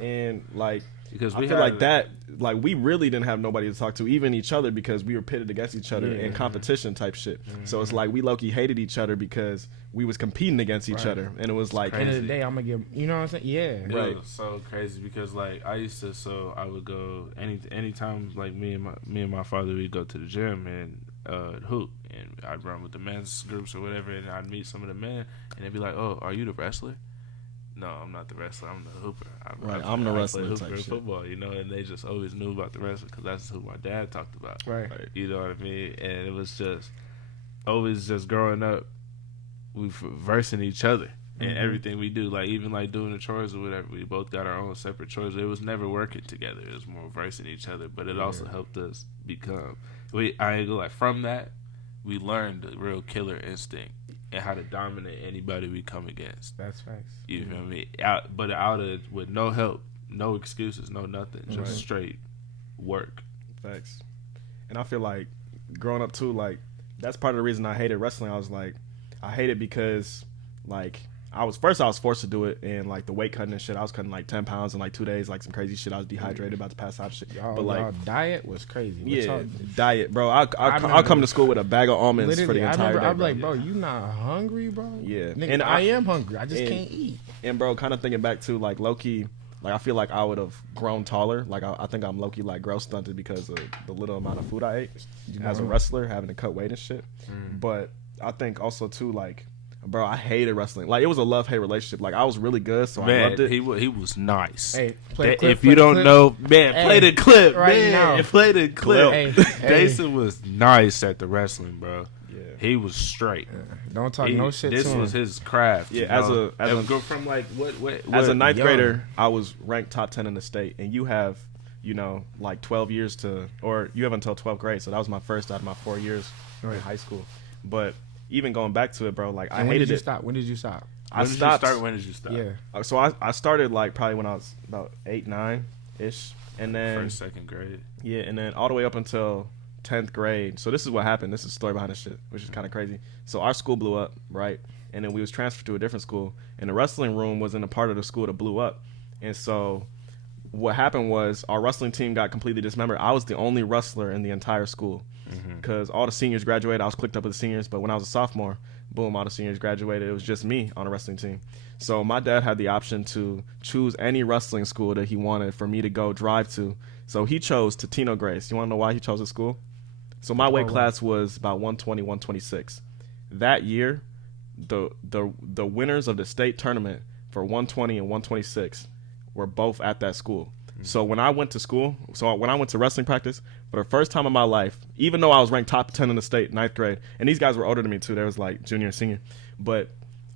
and like because I feel like that. Like we really didn't have nobody to talk to, even each other, because we were pitted against each other in competition type shit. So it's like we low-key hated each other because we was competing against each other, and it was like end of the day, I'm gonna give. You know what I'm saying? Yeah. It was so crazy because like I used to, so I would go anytime like me and my father would go to the gym and hoop, and I'd run with the men's groups or whatever, and I'd meet some of the men, and they'd be like, "Oh, are you the wrestler?" No, I'm not the wrestler. I'm the hooper. I'm the wrestler. I play hooper in shit. football, you know, and they just always knew about the wrestler because that's who my dad talked about. Right. You know what I mean? And it was just always just growing up, we versing each other in everything we do. Like even like doing the chores or whatever, we both got our own separate chores. It was never working together. It was more versing each other, but it also helped us become. From that, we learned the real killer instinct and how to dominate anybody we come against. That's facts. You feel me? With no help, no excuses, no nothing, just straight work. Facts. And I feel like growing up too, like that's part of the reason I hated wrestling. I was like, I hate it because like I was forced to do it, and like the weight cutting and shit, I was cutting like 10 pounds in like 2 days, like some crazy shit. I was dehydrated, about to pass out shit. But like diet was crazy. Diet, bro. I'll come to school with a bag of almonds for the entire day. I'm like, bro, you not hungry, bro? Yeah, nigga, and I am hungry. I just can't eat. And bro, kind of thinking back to like low key, like I feel like I would have grown taller. Like I think I'm low key like growth stunted because of the little amount of food I ate as a wrestler, having to cut weight and shit. But I think also too like, bro, I hated wrestling. Like it was a love-hate relationship. Like I was really good, so I loved it. He was nice. Hey, play the clip, if you don't know, man, play the clip, right man. now. Play the clip. Hey. Jason was nice at the wrestling, bro. Yeah. He was straight. Don't talk no shit to him. This was his craft. Yeah, from like what as a ninth grader, I was ranked top 10 in the state, and you have, like 12 years or you have until 12th grade. So that was my first out of my 4 years in high school. But even going back to it, bro, like I hated it. When did you stop? I stopped. When did you stop? Yeah. So I started like probably when I was about 8, 9-ish, and then first, second grade. Yeah, and then all the way up until 10th grade. So this is what happened. This is the story behind this shit, which is kind of crazy. So our school blew up, right? And then we was transferred to a different school, and the wrestling room was in a part of the school that blew up. And so what happened was our wrestling team got completely dismembered. I was the only wrestler in the entire school because all the seniors graduated. I was clicked up with the seniors, but when I was a sophomore, boom, all the seniors graduated. It was just me on a wrestling team. So my dad had the option to choose any wrestling school that he wanted for me to go drive to. So he chose Totino Grace. You want to know why he chose the school? So my weight class was about 120, 126. That year, the winners of the state tournament for 120 and 126 were both at that school. So when I went to wrestling practice, for the first time in my life, even though I was ranked top 10 in the state, 9th grade, and these guys were older than me too, they was like junior and senior, but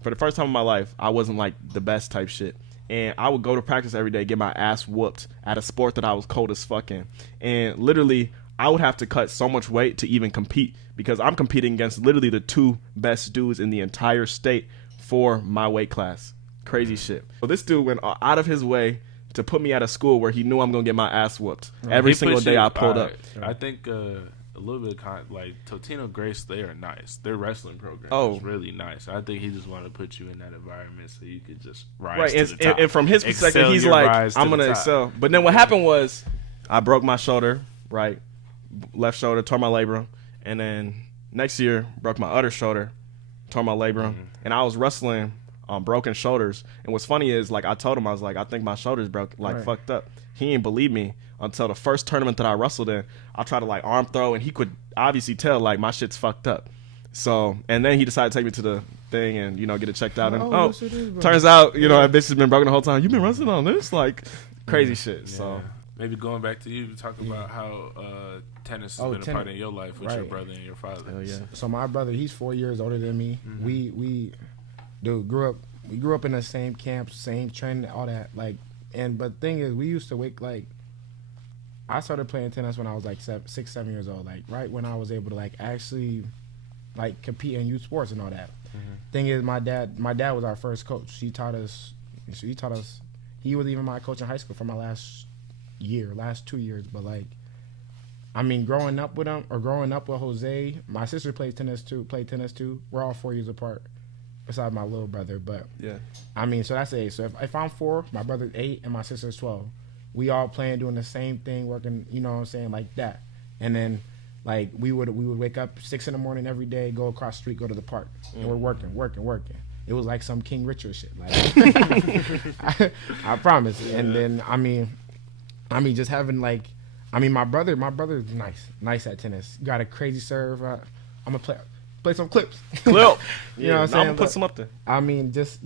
for the first time in my life, I wasn't like the best type shit. And I would go to practice every day, get my ass whooped at a sport that I was cold as fuck in. And literally, I would have to cut so much weight to even compete because I'm competing against literally the 2 best dudes in the entire state for my weight class. Crazy shit. So this dude went out of his way to put me at a school where he knew I'm going to get my ass whooped every single day I pulled up. I think a little bit like Totino Grace, they are nice. Their wrestling program is really nice. I think he just wanted to put you in that environment so you could just rise to the top. And from his perspective, he's like, I'm going to excel. But then what happened was I broke my shoulder, right? Left shoulder, tore my labrum. And then next year, broke my other shoulder, tore my labrum. And I was wrestling on broken shoulders. And what's funny is, like, I told him, I was like, I think my shoulder's broke, like, fucked up. He didn't believe me until the first tournament that I wrestled in. I tried to, like, arm throw, and he could obviously tell, like, my shit's fucked up. So, and then he decided to take me to the thing and, you know, get it checked out. And, turns out, you know, that bitch has been broken the whole time. You've been wrestling on this? Like, crazy shit. Yeah. So, maybe going back to you to talk about how tennis has been a part of your life with your brother and your father. Hell yeah. So my brother, he's 4 years older than me. We grew up in the same camp, same training, all that. Like, but the thing is, we used to like, I started playing tennis when I was like 6, 7 years old. Like, right when I was able to like actually like compete in youth sports and all that. Thing is, my dad was our first coach. He taught us. He was even my coach in high school for my last 2 years. But like, I mean, growing up with him or growing up with Jose, my sister played tennis too. We're all 4 years apart, besides my little brother. But yeah, I mean, so that's 8. So if I'm 4, my brother's 8, and my sister's 12. We all playing, doing the same thing, working. You know what I'm saying, like that. And then, like we would wake up 6 in the morning every day, go across the street, go to the park, and we're working. It was like some King Richard shit. Like, I promise. And then I mean, just having like, my brother's nice at tennis. Got a crazy serve. I'm gonna play some clips. You know what I'm saying? I'm gonna put some up there. I mean, just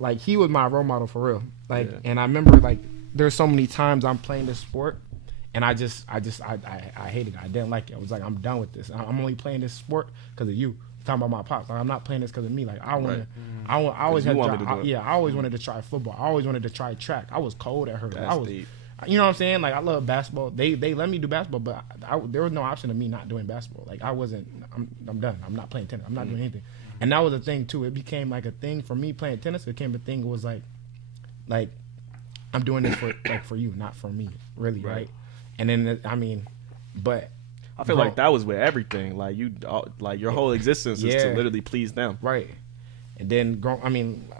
like he was my role model for real. Like, and I remember like there's so many times I'm playing this sport, and I hated it. I didn't like it. I was like, I'm done with this. I'm only playing this sport because of you. I'm talking about my pops. Like, I'm not playing this because of me. Like, I always wanted to try football. I always wanted to try track. I was cold at her. Deep. You know what I'm saying? Like, I love basketball. They let me do basketball, but there was no option of me not doing basketball. Like, I'm done. I'm not playing tennis. I'm not doing anything. And that was a thing too. It became like a thing for me playing tennis. It became a thing. It was like I'm doing this for you, not for me, really, right? And then but I feel like that was with everything. Like your whole existence is to literally please them, right? And then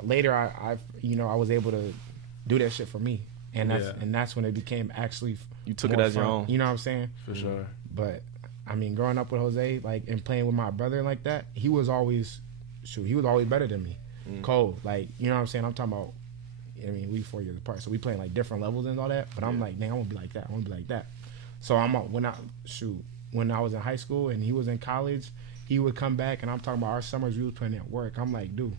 later I was able to do that shit for me, and that's when it became actually you took it as fun. your own. You know what I'm saying? For sure. But growing up with Jose, like, and playing with my brother like that, he was always better than me. Cold, like, you know what I'm saying? I'm talking about. We 4 years apart, so we playing like different levels and all that. But I'm like, man, I want to be like that. I want to be like that. So when I was in high school and he was in college, he would come back, and I'm talking about our summers we was putting at work. I'm like, dude,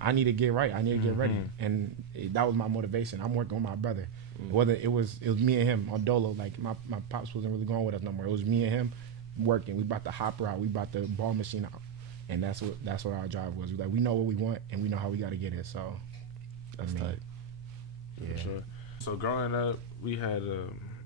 I need to get right. I need to get ready, and that was my motivation. I'm working with my brother. Whether it was me and him on Dolo, like my pops wasn't really going with us no more. It was me and him working. We brought the hopper out. We brought the ball machine out, and that's what our drive was. We know what we want, and we know how we got to get it. So that's tight. Yeah. For sure. So growing up, we had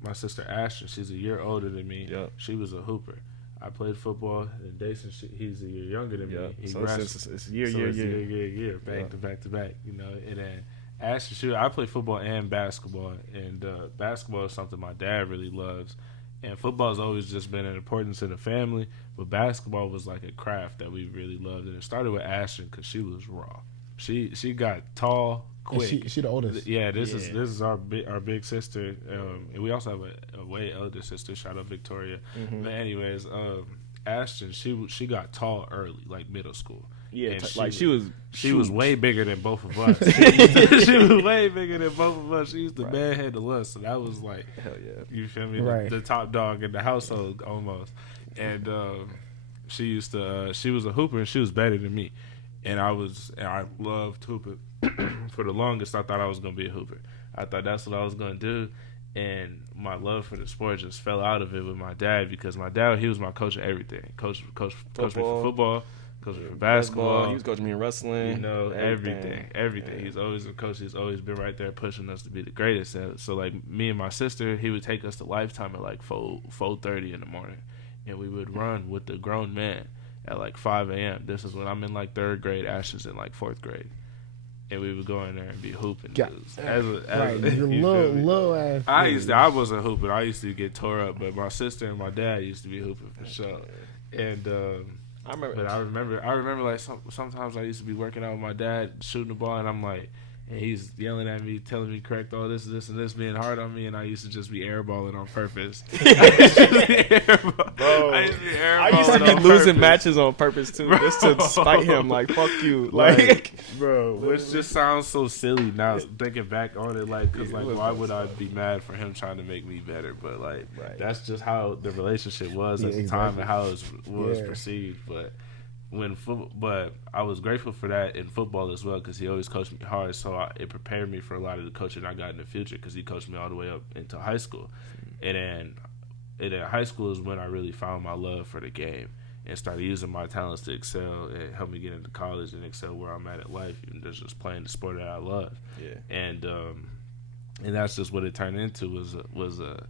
my sister Ashton. She's a year older than me. Yep. She was a hooper. I played football. And Dayson, he's a year younger than me. He so it's year, back to back. You know, and then Ashton, I play football and basketball, and basketball is something my dad really loves. And football has always just been an importance in the family, but basketball was like a craft that we really loved. And it started with Ashton because she was raw. She got tall. Quick. She the oldest. Yeah, this is our big sister, and we also have a way elder sister. Shout out Victoria. But anyways, Ashton, she got tall early, like middle school. Yeah, she was way bigger than both of us. She was way bigger than both of us. She used to manhandle us, so that was like, hell yeah, you feel me? Right. The top dog in the household almost. And she was a hooper, and she was better than me. And I loved hooping. For the longest, I thought I was going to be a hooper. I thought that's what I was gonna do, and my love for the sport just fell out of it with my dad, because my dad, he was my coach of everything. Coach me for football, coach me for basketball. He was coaching me in wrestling. You know, everything. Yeah. He's always a coach. He's always been right there pushing us to be the greatest. So like me and my sister, he would take us to Lifetime at like 4:30 in the morning, and we would run with the grown men at like 5 a.m. This is when I'm in like 3rd grade, Ash's in like 4th grade. And we would go in there and be hooping. Little ass. I wasn't hooping. I used to get tore up, but my sister and my dad used to be hooping for sure. And I remember like sometimes I used to be working out with my dad, shooting the ball, and I'm like, and he's yelling at me, telling me correct all this, and this, being hard on me, and I used to just be airballing on purpose. I used to be losing matches on purpose too, just to spite him. Like, fuck you, like, bro. Which just sounds so silly now, thinking back on it. Like, cause like, why would I be mad for him trying to make me better? But like, that's just how the relationship was at the time and how it was perceived. But but I was grateful for that in football as well, because he always coached me hard, so it prepared me for a lot of the coaching I got in the future, because he coached me all the way up into high school. And then high school is when I really found my love for the game and started using my talents to excel and help me get into college and excel where I'm at in life, even just playing the sport that I love. And that's just what it turned into, was a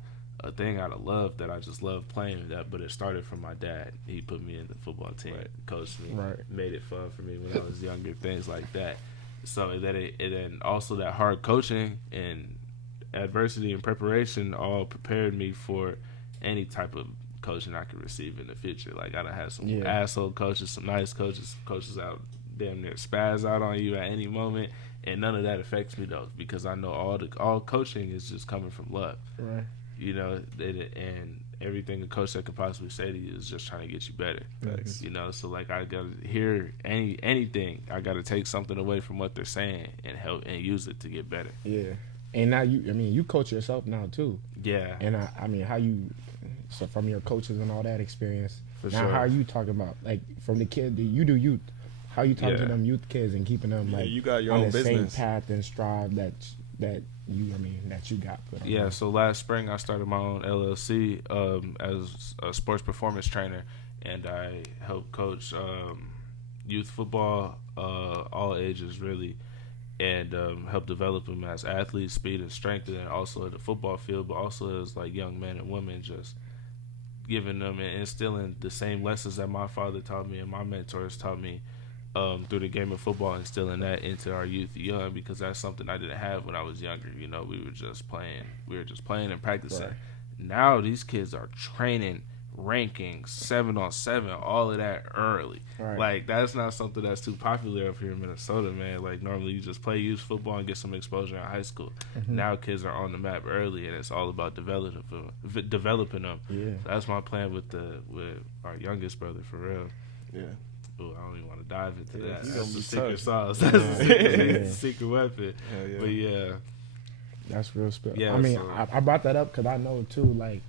thing out of love that I just love playing that. But it started from my dad. He put me in the football team, coached me, made it fun for me when I was younger, things like that. So that and then also that hard coaching and adversity and preparation all prepared me for any type of coaching I could receive in the future. Like, I done had some asshole coaches, some nice coaches, some coaches out damn near spaz out on you at any moment, and none of that affects me though, because I know all coaching is just coming from love. Right. You know, and everything a coach that could possibly say to you is just trying to get you better. Thanks. You know, so like, I gotta hear anything. I gotta take something away from what they're saying and help and use it to get better. Yeah, and now you coach yourself now too. Yeah, and I mean, so from your coaches and all that experience, how are you talking about, like, from the kid that you do youth? How you talking to them youth kids and keeping them like you got your on own the business. same path and strive that you got put on. Yeah, so last spring I started my own LLC as a sports performance trainer, and I help coach youth football, all ages really, and help develop them as athletes, speed and strength, and then also at the football field, but also as like young men and women, just giving them and instilling the same lessons that my father taught me and my mentors taught me through the game of football, instilling that into our youth young, because that's something I didn't have when I was younger. You know, we were just playing and practicing. Right. Now these kids are training, ranking, 7-on-7, all of that early. Right. Like, that's not something that's too popular up here in Minnesota, man. Like, normally you just play youth football and get some exposure in high school. Mm-hmm. Now kids are on the map early, and it's all about developing them. Yeah. So that's my plan with our youngest brother, for real. Yeah. Ooh, I don't even want to dive into that. That's the secret sauce. That's the secret weapon. Yeah. But yeah, that's real special. Yeah, I mean, so I brought that up because I know too. Like,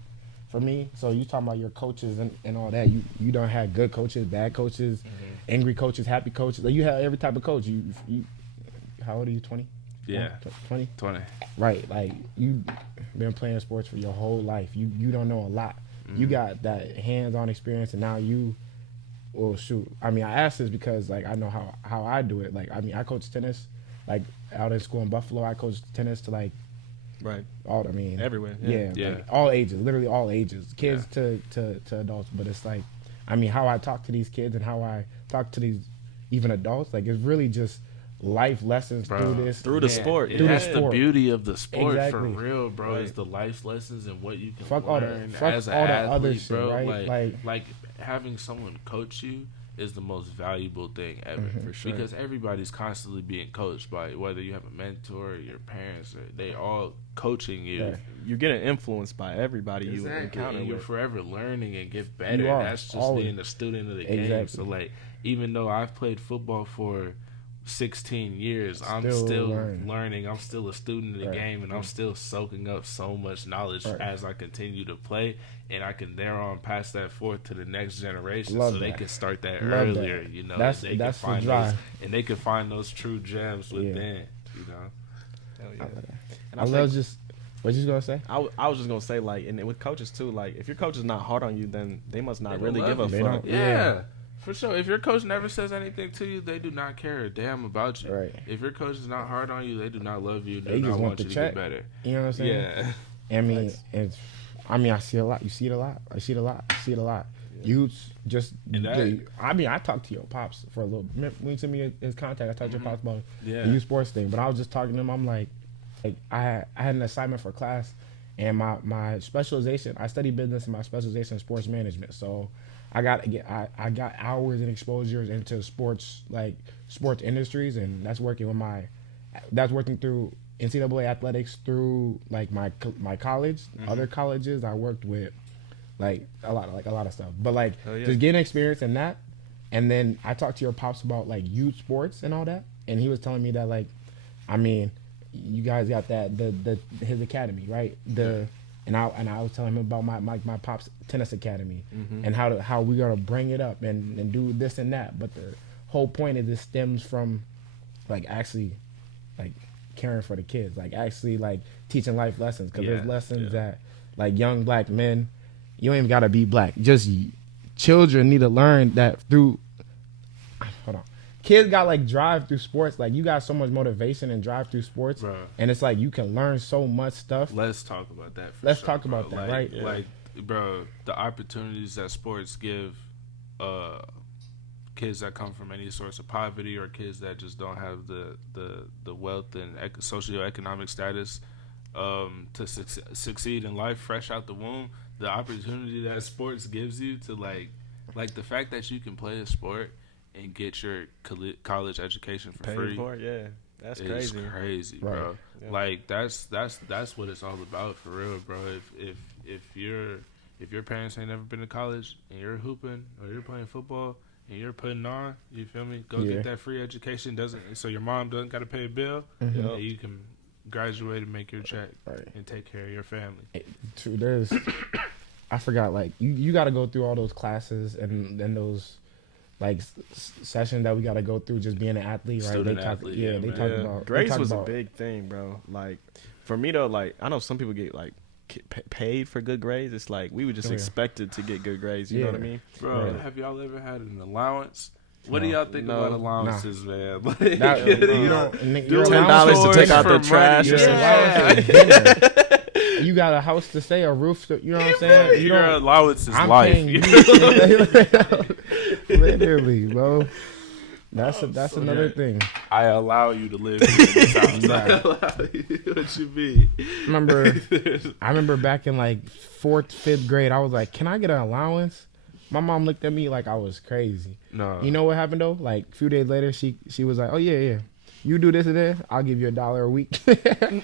for me, so you talking about your coaches and all that. You don't have good coaches, bad coaches, angry coaches, happy coaches. Like, you have every type of coach. You how old are you? 20? Yeah, 20. Right. Like, you been playing sports for your whole life. You don't know a lot. You got that hands-on experience, and now you. Well, shoot. I mean, I asked this because, like, I know how I do it. Like, I mean, I coach tennis, like, out in school in Buffalo. I coach tennis to, like, everywhere. Yeah. Like, all ages, literally all ages, kids to adults. But it's like, I mean, how I talk to these kids and how I talk to these even adults, like, it's really just life lessons through the sport. That's the beauty of the sport, for real, bro. Right. Is the life lessons and what you can learn as an athlete, bro. Right? Like having someone coach you is the most valuable thing ever, for sure. Because everybody's constantly being coached by, whether you have a mentor or your parents, or they all coaching you. Yeah. You're getting influenced by everybody you encounter. You're forever learning and get better. That's just being a student of the game. So, like, even though I've played football for 16 years, I'm still learning. I'm still a student of the game, and I'm still soaking up so much knowledge as I continue to play, and I can thereon pass that forth to the next generation. They can start that earlier. You know, that's they can find the drive. and they can find those true gems within. You know. Hell yeah. And I love just. What you gonna say? I was just gonna say, like, and with coaches too, like, if your coach is not hard on you, then they must not They really love give a you. They fuck. don't- Yeah, for sure. If your coach never says anything to you, they do not care a damn about you. Right. If your coach is not hard on you, they do not love you. They They do just not want want the you to check. get better. You know what I'm saying? Yeah. I mean, Nice. it's. I mean, I see a lot. You see it a lot. I see it a lot. I see it a lot. You just. And that- I mean, I talked to your pops for a little. When you sent me his contact, I talked to your pops about Yeah. the youth sports thing. But I was just talking to him. I'm like I had an assignment for class, and my specialization. I study business, and my specialization is sports management. So I got hours and exposures into sports industries, and that's working through NCAA athletics through like my college, other colleges. I worked with like a lot of stuff, but like Hell yeah. just getting experience in that. And then I talked to your pops about like youth sports and all that, and he was telling me that like, I mean, you guys got that his academy, right? And I was telling him about my pop's tennis academy and how we gotta bring it up and do this and that. But the whole point is this stems from like actually like caring for the kids, like actually like teaching life lessons, because there's lessons that like young black men, you ain't even gotta be black, just children need to learn that through. Hold on. Kids got like drive through sports. Like you got so much motivation and drive through sports, Bro. and it's like you can learn so much stuff. Let's talk about that. Let's sure, talk bro. about that, Like, right? Like, bro, the opportunities that sports give kids that come from any source of poverty, or kids that just don't have the wealth and socioeconomic status to succeed in life fresh out the womb. The opportunity that sports gives you to like the fact that you can play a sport and get your college education for Paid free. for it, yeah. That's It's crazy. crazy, Right. bro. Yeah. Like that's what it's all about for real, bro. If your parents ain't never been to college and you're hooping or you're playing football and you're putting on, you feel me? Go Yeah. get that free education. So your mom doesn't got to pay a bill, Mhm. and you can graduate and make your check Right. and take care of your family. True. There's, I forgot. Like you got to go through all those classes and those like sessions that we got to go through just being an athlete, right? Student They talk, athlete, yeah, yeah, they man. talk Yeah. about Grades they talk was about, a big thing, bro. Like for me though, like I know some people get like paid for good grades. It's like we were just Oh, yeah. expected to get good grades. You know what I Yeah. mean? Bro, Right. have y'all ever had an allowance? What do No. y'all think No. about allowances, man? Like, that, you don't. Your $10 allowance to take out for the trash money. or some allowance shit. is dinner. You got a house to stay, a roof to, you know what I'm saying? You Your don't. allowance is I'm life. paying you. Literally, bro. That's another thing. I allow you to live in this house. I allow you. What you mean? I remember back in like 4th, 5th grade, I was like, "Can I get an allowance?" My mom looked at me like I was crazy. No. You know what happened though? Like a few days later, she was like, "Oh yeah. You do this and that, I'll give you $1 a week."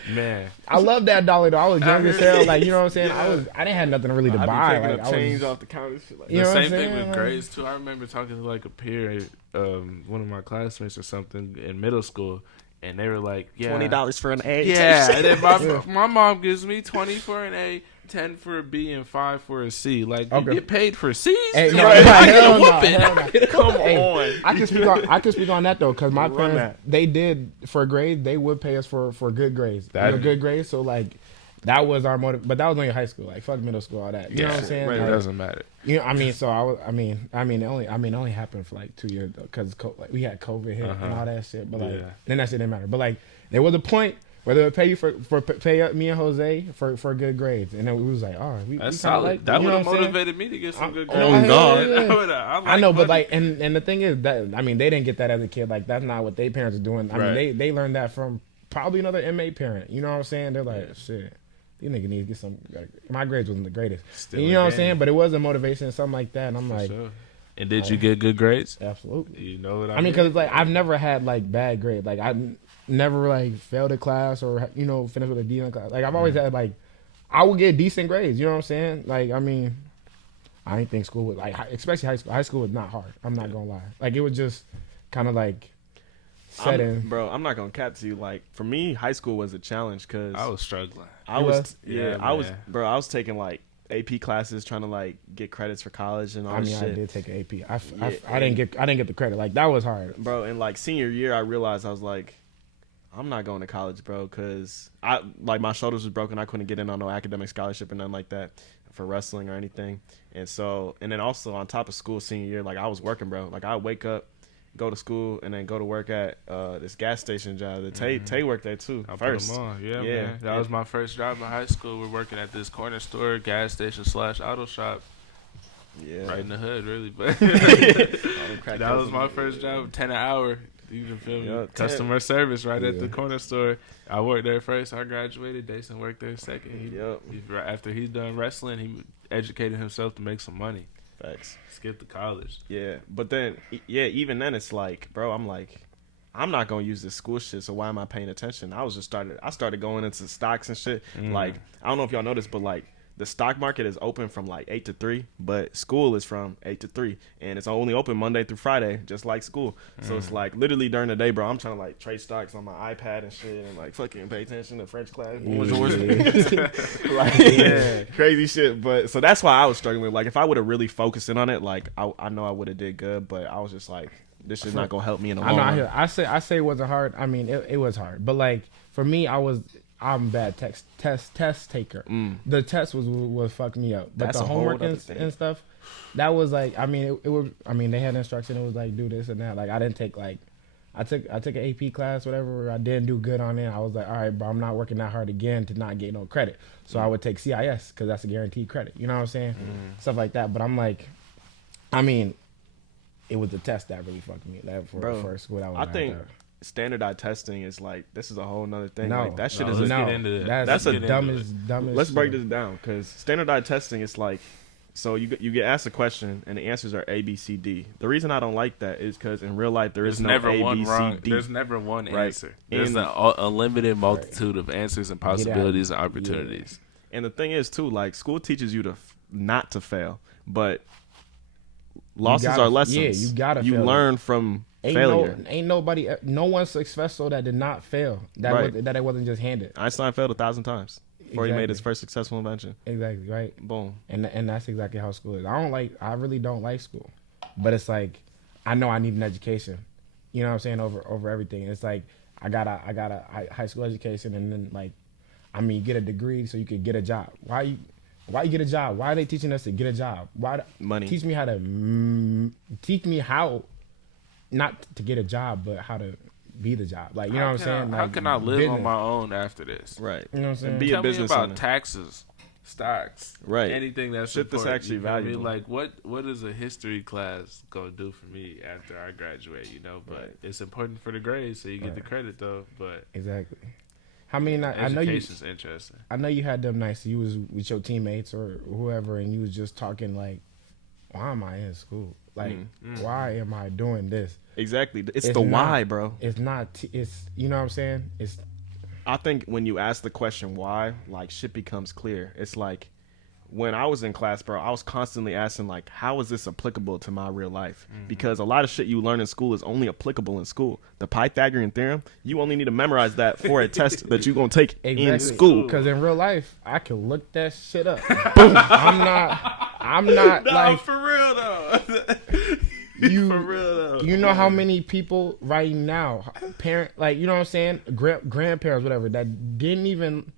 Man. I love that $1 though. I was young as hell, like you know what I'm saying. Yeah. I didn't have nothing really to I buy. be picking Like, up I change was, off the counter. Shit like You The know what I'm same thing saying? with Like- grades too. I remember talking to like a peer, one of my classmates or something in middle school, and they were like, "Yeah, $20 for an A. yeah." And then my mom gives me 20 for an A, 10 for a B, and 5 for a C. Like you Okay. get paid for C's, Hey, no, right? I get a hell no, whooping. hell no. Come Hey, on. I can speak on that though, because my Run parents they did for grades. They would pay us for good grades. That- Good grades. So like that was our motive. But that was only high school. Like fuck middle school, all that. You know what I'm saying? right, It Like, doesn't matter. you know, I mean, so it only happened for like 2 years though, because like, we had COVID hit and all that shit. But like Yeah. then that shit didn't matter. But like there was a point where they would pay you pay me and Jose for good grades, and then we was like, all right, we That's kinda solid. like, that you would know have what I'm saying? motivated me to get some good Oh, grades. God. yeah. I know, but like, and the thing is that I mean, they didn't get that as a kid. Like, that's not what their parents are doing. I Right. mean, they learned that from probably another inmate parent. You know what I'm saying? They're like, shit, these niggas need to get some. My grades wasn't the greatest. Still You a know what I'm game. saying? But it was a motivation, something like that. And I'm like, Sure. And did you get good grades? absolutely. You know what I I mean, mean? because like I've never had like bad grades. Like I never like failed a class or finished with a D in class. Like I've always had like I would get decent grades. You know what I'm saying? Like I mean, I didn't think school was like especially high school. High school was not hard. I'm not gonna lie. Like it was just kind of like set in. Bro, I'm not gonna cap to you. Like for me, high school was a challenge because I was struggling. I You was was? Yeah, I was man. bro. I was taking like AP classes trying to like get credits for college and all I this mean, shit. I did take an AP. Yeah, I didn't get the credit. Like that was hard. Bro, in like senior year, I realized I was like, I'm not going to college, bro, because my shoulders was broken. I couldn't get in on no academic scholarship or nothing like that for wrestling or anything. And then also on top of school senior year, like I was working, bro. Like I wake up, go to school, and then go to work at this gas station job. Tay worked there too. I first. put 'em on. Yeah, man. That was my first job in high school. We're working at this corner store, gas station / auto shop. Yeah, right in the hood, really. But that was my first job, 10 an hour. You can feel me? Yeah, Customer service right at the corner store. I worked there first. I graduated. Jason worked there second. After he's done wrestling, he educated himself to make some money. Facts. Skip to college. Yeah, but then, even then it's like, bro, I'm not going to use this school shit, so why am I paying attention? I started going into stocks and shit. Like, I don't know if y'all noticed, but like, the stock market is open from like 8 to 3, but school is from 8 to 3, and it's only open Monday through Friday, just like school. So it's like literally during the day, bro, I'm trying to like trade stocks on my iPad and shit, and like fucking pay attention to French class, crazy shit. But so that's why I was struggling with, like, if I would have really focused in on it, like I know I would have did good, but I was just like, this shit's not gonna help me in the long run. I say it wasn't hard. I mean, it was hard, but like for me, I'm a bad test taker. The test was fucking me up, but That's the a whole homework other and thing. Stuff, that was like, I mean, it was. I mean, they had instruction. It was like do this and that. Like I didn't take like, I took an AP class, whatever. I didn't do good on it. I was like, all right, bro, I'm not working that hard again to not get no credit. So I would take CIS because that's a guaranteed credit. You know what I'm saying? Stuff like that. But I'm like, I mean, it was the test that really fucked me. That for the first school. I think standardized testing is like, this is a whole nother thing. No, like that shit let's get into that. That's the the dumbest. Let's break this down, because standardized testing is like, so you get asked a question and the answers are A, B, C, D. The reason I don't like that is because in real life there's no never A, one B, wrong. C, D. There's never one Right. answer. There's a limited multitude of answers and possibilities and opportunities. And the thing is too, like, school teaches you to not to fail, but losses are lessons. Yeah, you gotta. You fail learn from failure. No one successful that did not fail. That it wasn't just handed. Einstein failed 1,000 times before he made his first successful invention. Exactly, right. Boom. And that's exactly how school is. I really don't like school, but it's like, I know I need an education. You know what I'm saying? Over everything. It's like I got a high school education, and then like, I mean, get a degree so you could get a job. Why you get a job? Why are they teaching us to get a job? Money. Teach me how not to get a job, but how to be the job. Like, you know what I'm saying? How Like, can I live business. on my own after this? Right. You know what I'm saying? And be Tell a business me about owner. taxes, stocks, Right. anything that's Shit that's important, actually you feel me? valuable. Like what is a history class gonna do for me after I graduate? You know, but Right. it's important for the grades, so you get the credit though. But Exactly. I mean, I know you. education's interesting. I know you had them nights. You was with your teammates or whoever, and you was just talking like, "Why am I in school? Like, why am I doing this?" Exactly. It's the why, bro. It's not. It's, you know what I'm saying. It's. I think when you ask the question why, like, shit becomes clear. It's like, when I was in class, bro, I was constantly asking, like, how is this applicable to my real life? Because a lot of shit you learn in school is only applicable in school. The Pythagorean theorem, you only need to memorize that for a test that you're going to take in school. Because in real life, I can look that shit up. Boom. I'm not No, like for real though. you. For real though. You know how many people right now, like, you know what I'm saying, grandparents, whatever, that didn't even.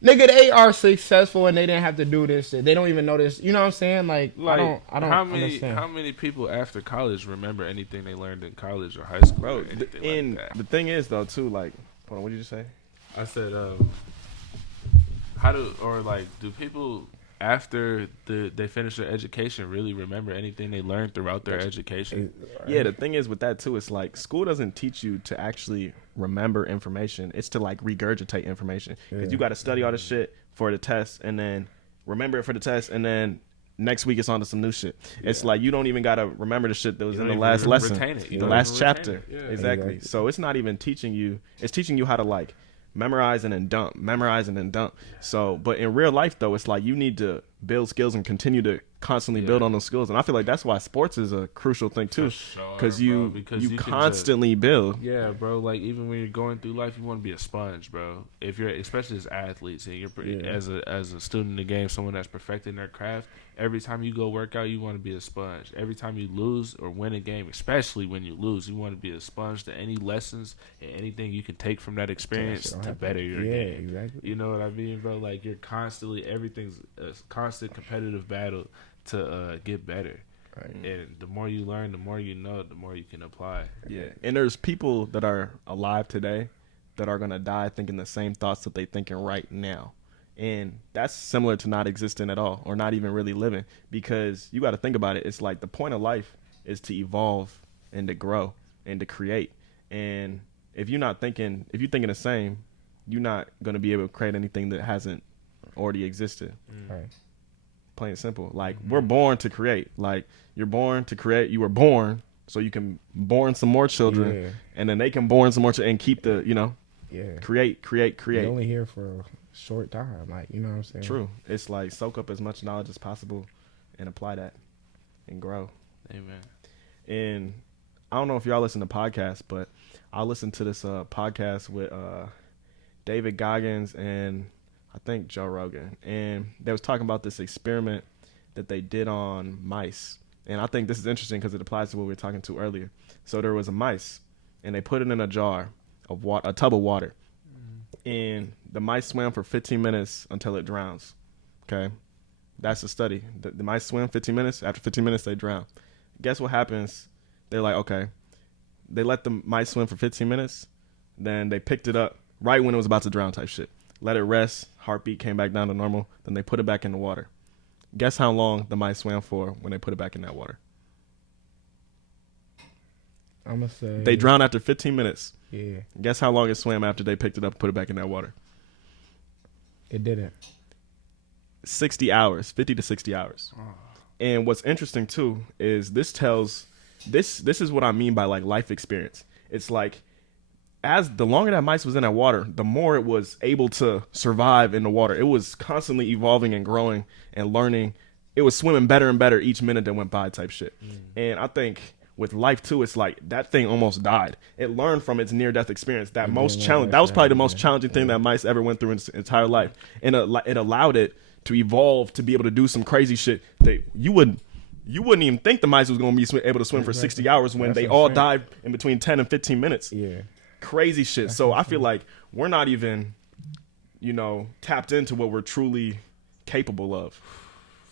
Nigga, they are successful and they didn't have to do this shit. They don't even know this. You know what I'm saying? Like I don't understand. How many people after college remember anything they learned in college or high school? Bro, or anything and like that? the thing is, though, too, like, hold on, what did you say? I said, do people after they finish their education really remember anything they learned throughout their education? Yeah, the thing is with that too, it's like school doesn't teach you to actually remember information. It's to like regurgitate information, because you got to study all this shit for the test and then remember it for the test, and then next week it's on to some new shit. It's like you don't even got to remember the shit that was in the last lesson, the last chapter. Yeah. Exactly. So it's not even teaching you. It's teaching you how to like memorize and then dump. So, but in real life though, it's like you need to build skills and continue to constantly build on those skills. And I feel like that's why sports is a crucial thing too, because you constantly build. Yeah, bro. Like even when you're going through life, you want to be a sponge, bro. If you're, especially as athletes, and you're as a student in the game, someone that's perfecting their craft. Every time you go work out, you want to be a sponge. Every time you lose or win a game, especially when you lose, you want to be a sponge to any lessons and anything you can take from that experience to better your game. Exactly. You know what I mean, bro? Like you're constantly, everything's a constant competitive battle to get better. Right. And the more you learn, the more you know, the more you can apply. Yeah. And there's people that are alive today that are going to die thinking the same thoughts that they thinking right now. And that's similar to not existing at all or not even really living, because you got to think about it. It's like the point of life is to evolve and to grow and to create. And if you're thinking the same, you're not going to be able to create anything that hasn't already existed. Right. Plain and simple. Like we're born to create. Like you're born to create. You were born so you can born some more children, and then they can born some more and keep the, create. You're only here for a short time, like, you know what I'm saying? True. It's like soak up as much knowledge as possible and apply that and grow. Amen. And I don't know if y'all listen to podcasts, but I listened to this podcast with David Goggins and I think Joe Rogan, and they was talking about this experiment that they did on mice. And I think this is interesting because it applies to what we were talking to earlier. So there was a mice, and they put it in a jar of a tub of water. And the mice swam for 15 minutes until it drowns. Okay? That's the study. The mice swim 15 minutes. After 15 minutes, they drown. Guess what happens? They're like, okay. They let the mice swim for 15 minutes. Then they picked it up right when it was about to drown type shit. Let it rest. Heartbeat came back down to normal. Then they put it back in the water. Guess how long the mice swam for when they put it back in that water? I'm going to say... They drowned after 15 minutes. Yeah. Guess how long it swam after they picked it up and put it back in that water? It didn't. 60 hours. 50 to 60 hours. Oh. And what's interesting, too, is this is what I mean by, like, life experience. It's like, as the longer that mice was in that water, the more it was able to survive in the water. It was constantly evolving and growing and learning. It was swimming better and better each minute that went by type shit. And I think with life too, it's like that thing almost died. It learned from its near-death experience. That most challenge. That was probably the most challenging thing that mice ever went through in its entire life. And it allowed it to evolve to be able to do some crazy shit that you wouldn't even think the mice was going to be able to swim for 60 hours when they all died in between 10 and 15 minutes. Yeah. Crazy shit. So I feel like we're not even, tapped into what we're truly capable of.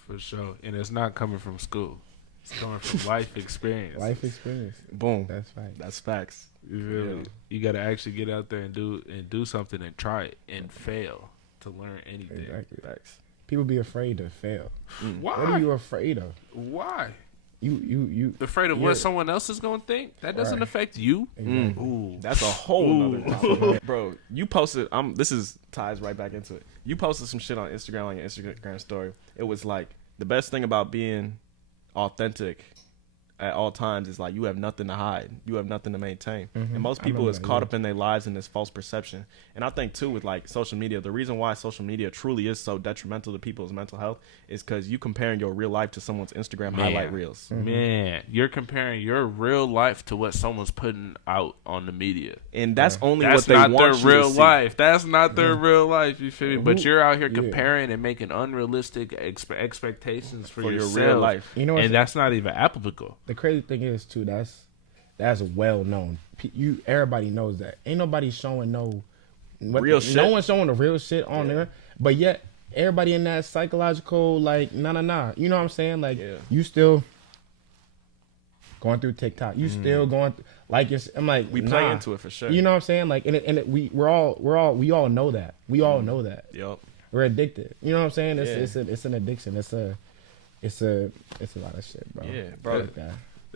For sure. And it's not coming from school. It's coming from life experience. Life experience. Boom. That's facts. That's facts. You got to actually get out there and do something and try it and fail to learn anything. Exactly. Facts. People be afraid to fail. Why? What are you afraid of? Why? You afraid of what someone else is going to think? That doesn't affect you. Exactly. Ooh, that's a whole nother topic. Bro, you posted, ties right back into it. You posted some shit on Instagram, on your Instagram story. It was like, the best thing about being authentic at all times is like you have nothing to hide. You have nothing to maintain. And most people is caught up in their lives in this false perception. And I think too with like social media, the reason why social media truly is so detrimental to people's mental health is because you comparing your real life to someone's Instagram highlight reels. Man, you're comparing your real life to what someone's putting out on the media. And that's only what they want you to see. That's not their real life. That's not their real life, you feel me? But you're out here comparing and making unrealistic expectations for yourself. Your real life. And that's not even applicable. The crazy thing is too, that's well known. Everybody knows that. Ain't nobody showing real shit. No one's showing the real shit on there. But yet everybody in that psychological like nah. You know what I'm saying? Like you still going through TikTok. You still going like it's. I'm like we play into it for sure. You know what I'm saying? Like we all know that. We all know that. Yep. We're addicted. You know what I'm saying? It's an addiction. It's a lot of shit, bro. Yeah, bro.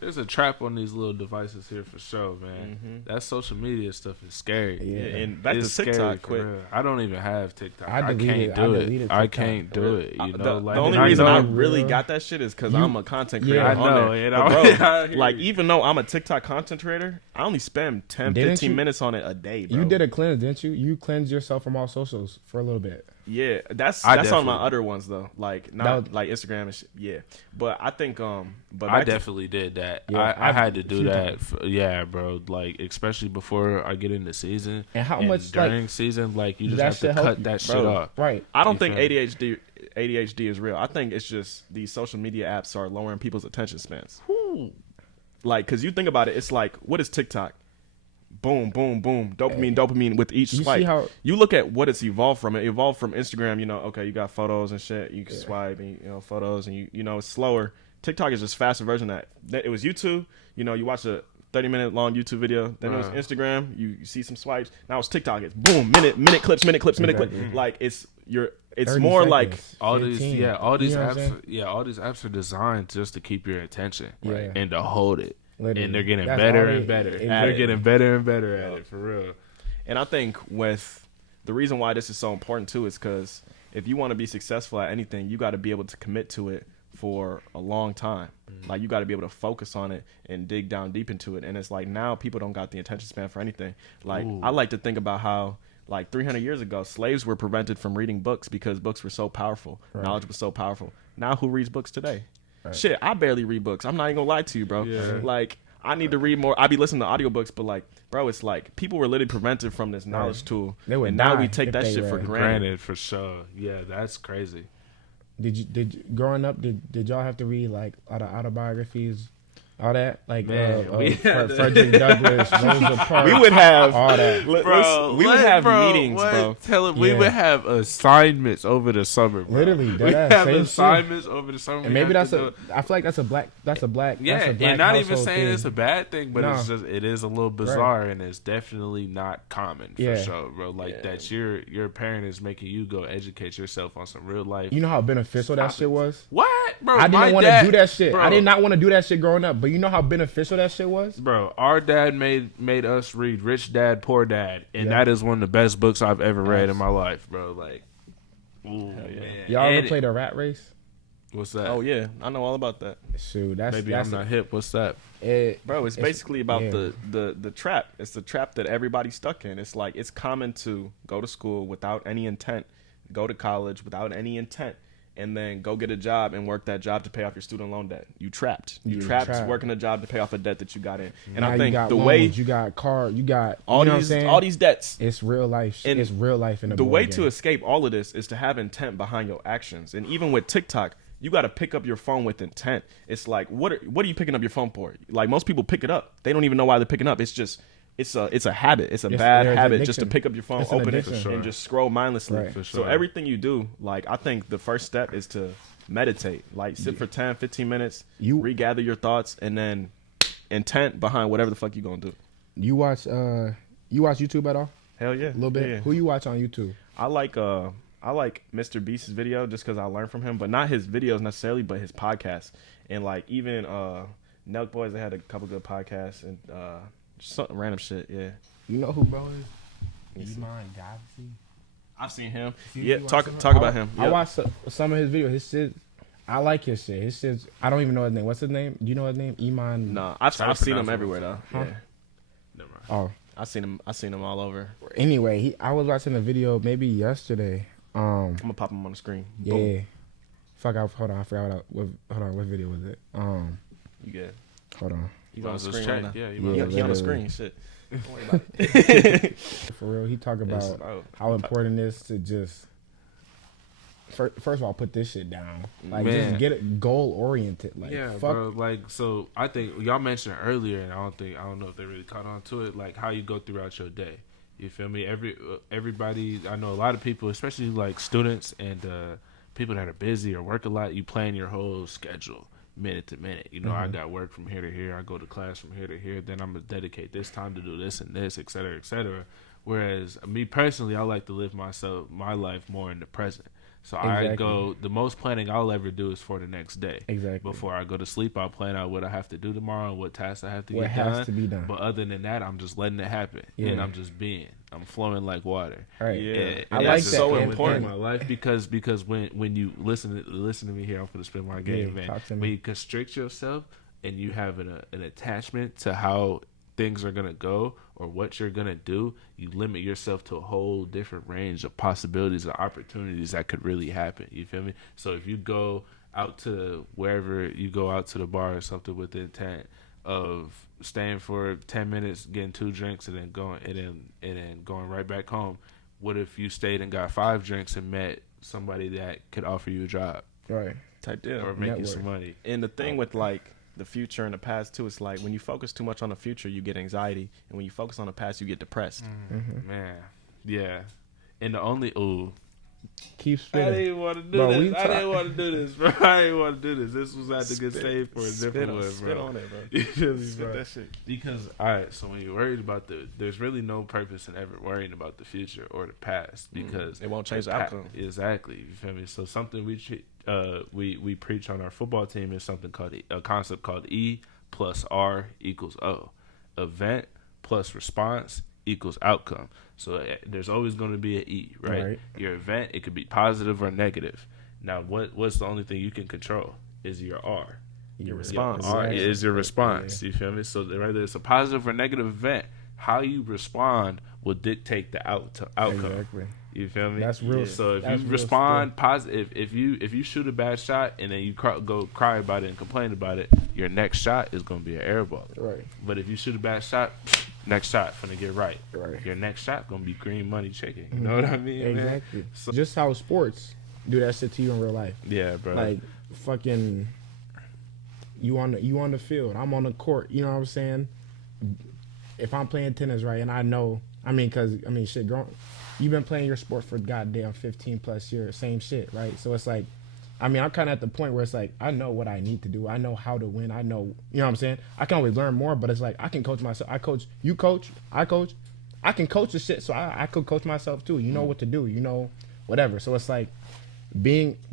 There's a trap on these little devices here for sure, man. That social media stuff is scary. Yeah, and back to TikTok, quick. I don't even have TikTok. I can't do it. I can't do it. You know, the only reason I really got that shit is because I'm a content creator. I know. But bro, like even though I'm a TikTok content creator, I only spend 10, 15 minutes on it a day, bro. You did a cleanse, didn't you? You cleansed yourself from all socials for a little bit. Yeah, that's I on my definitely- other ones though. Like not That was- like Instagram and shit. Yeah, but I think but I back to- definitely did that. Yeah, I I've- had to a do few that. times. Yeah, bro. Like especially before I get into season And how much, during like, season, like you just that have to shit help cut you? that shit Bro. off. Right. I don't You think feel me? ADHD is real. I think it's just these social media apps are lowering people's attention spans. Like, cause you think about it, it's like, what is TikTok? Boom, boom, boom, dopamine with each You swipe. see how- You look at what it's evolved from. It evolved from Instagram. You know, okay, you got photos and shit. You can swipe and photos, and you know it's slower. TikTok is just faster version of that. It was YouTube. You know, you watch a 30-minute long YouTube video. Then it was Instagram. You see some swipes. Now it's TikTok. It's boom, minute clips. Exactly. Like it's 30 more seconds, like All these 15. all these You know what I'm saying? apps all these apps are designed just to keep your attention Right. and to hold it. Literally. And they're getting That's better all and it- better. it- They're it- getting better and better at it for real. And I think with the reason why this is so important too is because if you want to be successful at anything, you got to be able to commit to it for a long time. Like you got to be able to focus on it and dig down deep into it. And it's like now people don't got the attention span for anything. Like I like to think about how like 300 years ago, slaves were prevented from reading books because books were so powerful. Right. Knowledge was so powerful. Now who reads books today? Shit, I barely read books. I'm not even gonna lie to you, bro. Yeah. Like I need to read more. I be listening to audiobooks, but like, bro, it's like people were literally prevented from this knowledge tool, They would and now die we take if that they shit for read. granted. Granted, for sure. Yeah, that's crazy. Did you growing up? Did y'all have to read like autobiographies, all that? Like Man, we had to- Frederick Douglass, Rosa Parks. We would have all that. we would have meetings, bro. Tell him we Yeah. would have assignments over the summer, bro. Literally, we deadass, have same shit. assignments over the summer. And maybe that's a. I feel like that's a black. That's a black. yeah, that's a black and not even household saying thing. it's a bad thing, but it's No. just it is a little bizarre and it's definitely not common for Yeah. sure, bro. Like that your parent is making you go educate yourself on some real life. You know how beneficial that shit was. What, bro? I My didn't want dad- to do that shit. bro, I did not want to do that shit growing up. But you know how beneficial that shit was. Bro, our dad made us read Rich Dad Poor Dad, and Yeah. that is one of the best books I've ever read in my life, bro. Like, ooh, man. Y'all And ever played a rat race? What's that? Oh yeah, I know all about that, Shoot, that's Maybe that's I'm not hip. What's that? it, bro. It's basically about yeah. the trap. It's the trap that everybody's stuck in. It's like it's common to go to school without any intent, go to college without any intent, and then go get a job and work that job to pay off your student loan debt. You trapped. You Yeah, trapped trapped. working a job to pay off a debt that you got in. And Now I you think got the loans, way you got car, you got all you know what I'm these saying? all these debts. It's real life. And It's real life in The way board to game. escape all of this is to have intent behind your actions. And even with TikTok, you got to pick up your phone with intent. It's like, what are you picking up your phone for? Like most people pick it up, they don't even know why they're picking up. It's just it's a habit. It's a It's- bad there's habit just to addiction. pick up your phone, It's an open it, addiction. and just scroll mindlessly. Right. For So sure. everything you do, like I think the first step is to meditate. Like sit for 10, 15 minutes, You- regather your thoughts, and then intent behind whatever the fuck you gonna do. You watch YouTube at all? Hell yeah, A little bit. Yeah. Who you watch on YouTube? I like Mr. Beast's video just because I learned from him, but not his videos necessarily, but his podcast. And like even Nelk Boys, they had a couple good podcasts and just some random shit. Yeah, You know who bro Let me is? see. Iman Gobsey. I've seen him. See, Yeah, you talk watch about him. I Yep. watched some of his videos. His shit, I like his shit. His shit. I don't even know his name. What's his name? Do you know his name? Iman. No, I've Try to seen him pronounce it. everywhere though. Huh? Yeah, Never mind. Oh, I seen him all over. anyway, I was watching a video maybe yesterday. I'm gonna pop him on the screen. Yeah. Boom. Fuck. Hold on. I forgot hold on. What video was it? You good? Hold on. He's Might on as the well screen right check. now. Yeah, you Yeah, might as well He on the literally. screen. Shit. Don't worry about it. For real, he talk about Oh. how important it is to just first of all put this shit down. Like Man. just get it goal oriented. Like yeah, fuck. bro. Like, so I think y'all mentioned earlier, and I don't know if they really caught on to it. Like how you go throughout your day. You feel me? Everybody. I know a lot of people, especially like students and people that are busy or work a lot. You plan your whole schedule minute to minute. You know, I got work from here to here. I go to class from here to here. Then I'm gonna dedicate this time to do this and this, et cetera, et cetera. Whereas me personally, I like to live my life more in the present. So I Exactly. go, the most planning I'll ever do is for the next day. Exactly. Before I go to sleep, I'll plan out what I have to do tomorrow and what tasks I have to What get has done. to be done. But other than that, I'm just letting it happen. And Yeah. I'm just being. I'm flowing like water. Right. Yeah. And I that's like just that. so And- important. in my life because when you listen to me here, I'm gonna spin my game, Yeah, man. talk to me. When you constrict yourself and you have an attachment to how things are gonna go or what you're gonna do, you limit yourself to a whole different range of possibilities and opportunities that could really happen. You feel me? So if you go out to wherever you go out to the bar or something with the intent of staying for 10 minutes, getting 2 drinks, and then going right back home. What if you stayed and got 5 drinks and met somebody that could offer you a job, Right. Type deal. or make you some money? And the thing with like the future and the past too, it's like when you focus too much on the future, you get anxiety, and when you focus on the past, you get depressed. Man, yeah. And the only Keep I spinning. didn't want to do Bro, this. I didn't want to do this, bro. I didn't want to do this. This was had to get saved for a different one, bro. Spit on it, bro. You feel me, Spit bro? that shit. Because all right, so when you're worried about there's really no purpose in ever worrying about the future or the past because It won't change the outcome. Exactly, you feel me? So something we preach on our football team is something called a concept called E plus R equals O. Event plus response equals outcome. So there's always going to be an E, right? Your event, it could be positive or negative. Now, what's the only thing you can control is your R. Your response. R is your response. You feel me? So whether it's a positive or negative event, how you respond will dictate the outcome. Exactly. You feel me? That's real. So if That's you real respond positive, if you shoot a bad shot and then you go cry about it and complain about it, your next shot is going to be an air ball. Right. But if you shoot a bad shot, next shot finna get right. Right. Your next shot gonna be green money chicken. You know what I mean? Exactly. Man? So, Just how sports do that shit to you in real life. yeah, bro. Like fucking, you on the field. I'm on the court. You know what I'm saying? If I'm playing tennis, right, and I know, shit, you've been playing your sport for goddamn 15 plus years, same shit, right? So it's like, I'm kind of at the point where it's like, I know what I need to do. I know how to win. I know, you know what I'm saying? I can always learn more, but it's like, I can coach myself. I coach, you coach, I coach. I can coach the shit, so I could coach myself too. You know what to do, you know, whatever. So it's like, what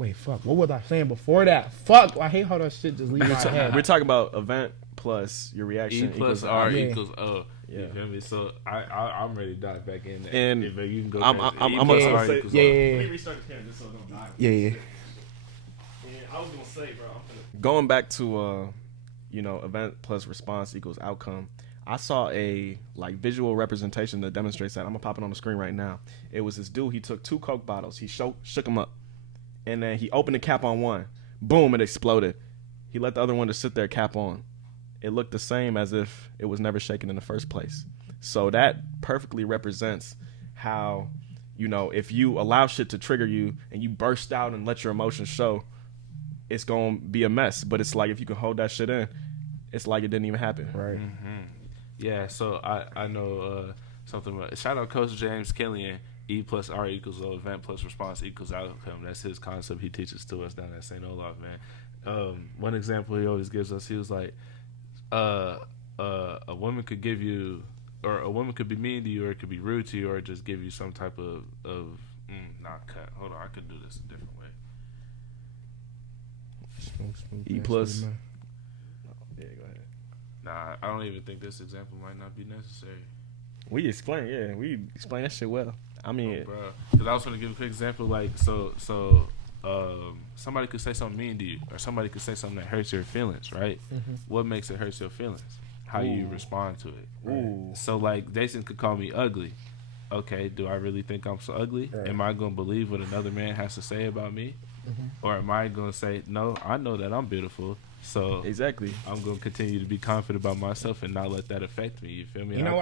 was I saying before that? Fuck, I hate how that shit just leaves my head. We're talking about event plus your reaction E plus equals R Yeah. equals O. Yeah. You feel me? So I'm ready to dive back in there. And if you can go. I'm crazy. gonna E plus say- R yeah, equals yeah, O. yeah. Let me restart the camera just so it don't die. Yeah. And I was gonna say, bro, going back to event plus response equals outcome. I saw a visual representation that demonstrates that. I'm gonna pop it on the screen right now. It was this dude. He took 2 Coke bottles. He shook them up, and then he opened the cap on one. Boom! It exploded. He let the other one just sit there, cap on. It looked the same as if it was never shaken in the first place. So that perfectly represents how, if you allow shit to trigger you and you burst out and let your emotions show, it's going to be a mess. But it's like if you can hold that shit in, it's like it didn't even happen. Right. Yeah. So I know something about. Shout out Coach James Killian. E plus R equals O. Event plus response equals outcome. That's his concept. He teaches to us down at St. Olaf, man. One example he always gives us. He was like, a woman could give you, or a woman could be mean to you, or it could be rude to you, or just give you some type of not cut. Hold on, I could do this a different way. E plus. Yeah, go ahead. Nah, I don't even think this example might not be necessary. We explain that shit well. I mean, Bro, because I was going to give a quick example, like somebody could say something mean to you, or somebody could say something that hurts your feelings, right? What makes it hurt your feelings? How you respond to it. Ooh. So like Jason could call me ugly. Okay, do I really think I'm so ugly? Right. Am I going to believe what another man has to say about me? Or am I going to say, no, I know that I'm beautiful, so exactly. I'm going to continue to be confident about myself and not let that affect me. You feel me? You know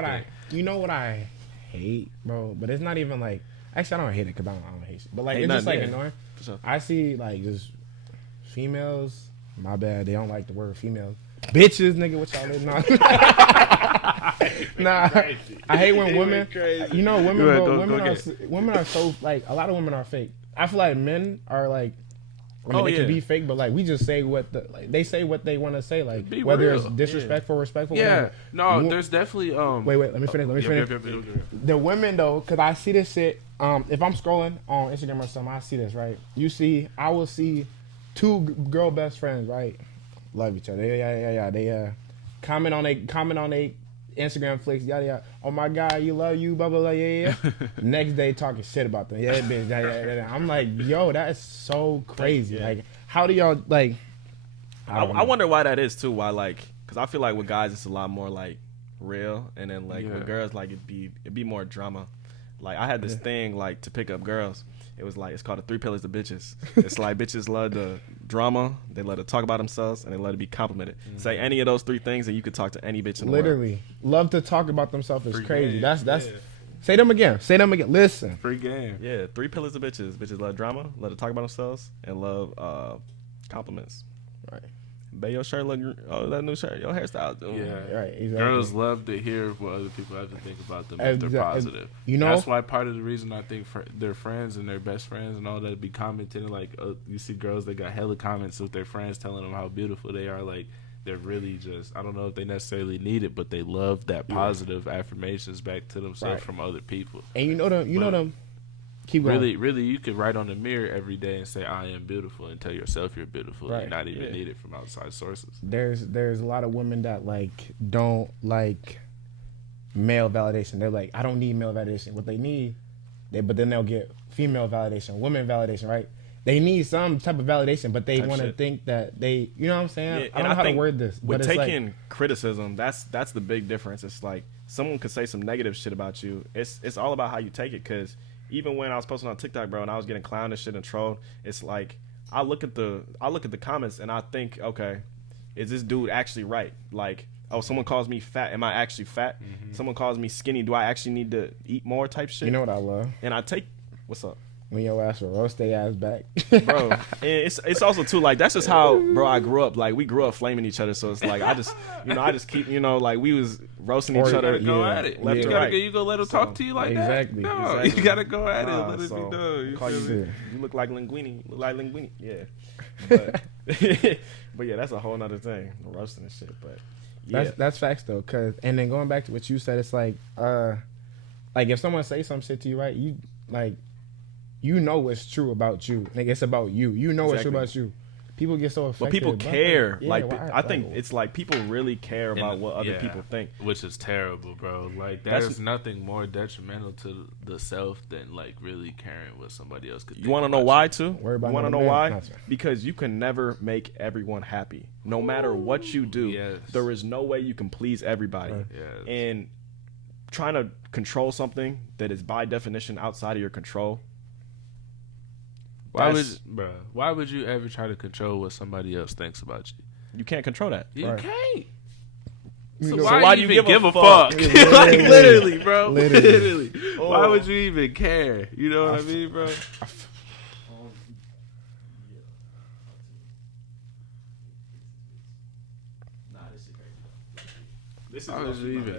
what I hate, bro? But it's not even like, actually I don't hate it because I don't hate shit. But like, Ain't it's just nothing like there. annoying. For sure. I see like just females, my bad, they don't like the word females. Bitches, nigga, what y'all listening on? Nah, I hate when women, women, bro, women are so, like, a lot of women are fake. I feel like men are like, they can be fake, but like we just say they say what they want to say, like whether real. it's disrespectful, respectful. Yeah, whatever. no, there's definitely Wait, let me finish. The women though, because I see this shit. If I'm scrolling on Instagram or something, I see this, right? I will see 2 girl best friends, right? Love each other. Yeah. They comment on they Instagram flicks, yada yada. Oh my God, you love you, blah blah blah. Yeah. Next day talking shit about them. Yeah, bitch. Yeah. I'm like, yo, that is so crazy. Yeah. Like, how do y'all like? I wonder why that is too. Why, like, because I feel like with guys it's a lot more like real, and then like Yeah. with girls, like it'd be more drama. Like I had this thing like to pick up girls. It was like it's called the 3 pillars of bitches. It's like bitches love the drama, they love to talk about themselves, and they love to be complimented. Say any of those 3 things, and you could talk to any bitch in the world. Literally, love to talk about themselves is Free crazy. game. That's Yeah. Say them again. Listen. Free game. Yeah, 3 pillars of bitches. Bitches love drama, love to talk about themselves, and love compliments. Right. Bae, your shirt look. Oh, that new shirt. Your hairstyle, dude. Yeah. Right. Exactly. Girls love to hear what other people have to think about them if they're positive. You know, That's why part of the reason I think their friends and their best friends and all that be commenting like you see girls that got hella comments with their friends telling them how beautiful they are. Like they're really just I don't know if they necessarily need it, but they love that positive affirmations back to themselves from other people. and you know them. Keep going. Really, you could write on the mirror every day and say I am beautiful and tell yourself you're beautiful. Right. And not even need it from outside sources. There's a lot of women that like don't like male validation. They're like, I don't need male validation. What they need, but then they'll get female validation, women validation, right? They need some type of validation, but they want to think that they, you know what I'm saying? Yeah, I don't know how to word this. With but it's taking like, criticism, that's the big difference. It's like someone could say some negative shit about you. It's all about how you take it. Because even when I was posting on TikTok, bro, and I was getting clowned and shit and trolled, it's like I look at the comments and I think, okay, is this dude actually right? Like, oh, someone calls me fat. Am I actually fat? Mm-hmm. Someone calls me skinny. Do I actually need to eat more? Type shit. you know what I love? And I take what's up. When your ass will roast their ass back. Bro, and it's also too like that's just how I grew up. Like we grew up flaming each other, so it's like I just keep like we was roasting each other. Go at it. Left You to gotta right. go. You gonna let them talk to you like Exactly. that? No, Exactly. you gotta go at it. Nah, Let it so be done. You call feel me? you look like linguini. Look like linguini. Yeah. But, but yeah, that's a whole nother thing. Roasting and shit. But yeah. That's facts though, and then going back to what you said, it's like if someone say some shit to you, right? You like, you know what's true about you. Like it's about you. You know what's true about you. People get so affected. But people care. Yeah, like why? I think it's like people really care about what other Yeah, people think. which is terrible, bro. Like there's nothing more detrimental to the self than like really caring what somebody else could. You want to know why too? You Worry about want to know another why? man? No, sir. Because you can never make everyone happy. No matter what you do, Yes. there is no way you can please everybody. Yes. And trying to control something that is by definition outside of your control. Why would you ever try to control what somebody else thinks about you? You can't control that. You Right. can't. You So know, why do you even give a fuck? Literally. Like literally, bro. Literally. Literally. Why would you even care? You know what I mean, bro?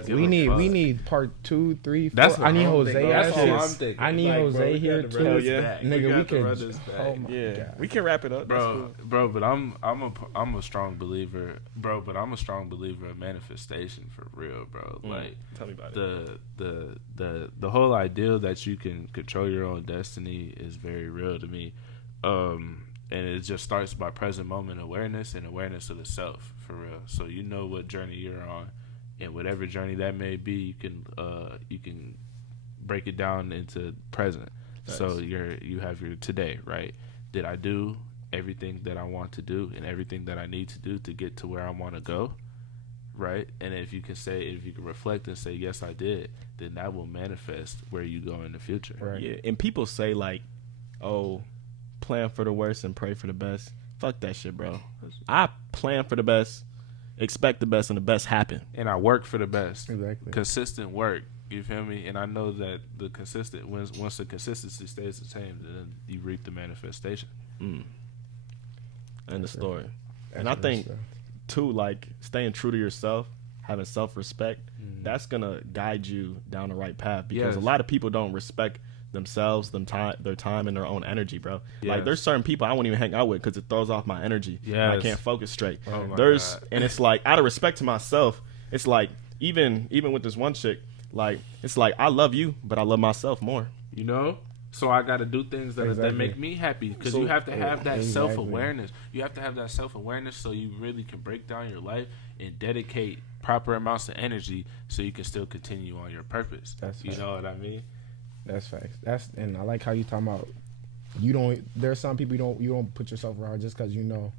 we need part 2, 3, 4. That's I need the whole Jose. thing. That's all I'm ass. thinking. I need Like, bro, Jose we here gotta too. run this Yeah. back. Nigga, we got to could. run this back. Oh my Yeah, God. we can wrap it up. That's Bro, cool. bro, but I'm a strong believer, bro. But I'm a strong believer of manifestation for real, bro. Like Tell me about it. the whole ideal that you can control your own destiny is very real to me, and it just starts by present moment awareness and awareness of the self for real. So you know what journey you're on, and whatever journey that may be, you can break it down into present. Nice. So you have your today, right? Did I do everything that I want to do and everything that I need to do to get to where I want to go? Right? And if you can reflect and say, yes, I did, then that will manifest where you go in the future. Right. Yeah, and people say like, "Oh, plan for the worst and pray for the best." Fuck that shit, bro. I plan for the best, expect the best, and the best happen. And I work for the best. Exactly. Consistent work. You feel me? And I know that once the consistency stays the same, then you reap the manifestation. And the story. That's And I real think stuff. too, like staying true to yourself, having self-respect, that's gonna guide you down the right path. Because a Yes. lot of people don't respect themselves, their time, and their own energy, bro. Like Yes. there's certain people I won't even hang out with because it throws off my energy. And I Yes. can't focus straight. Oh my There's God. and it's like out of respect to myself, it's like even with this one chick, like it's like I love you, but I love myself more. You know? So I got to do things that Exactly. make me happy because So- you have to have that Exactly. self-awareness. You have to have that self-awareness so you really can break down your life and dedicate proper amounts of energy so you can still continue on your purpose. That's you right. know what I mean? That's facts. And I like how you talking about. There's some people you don't put yourself around just because you know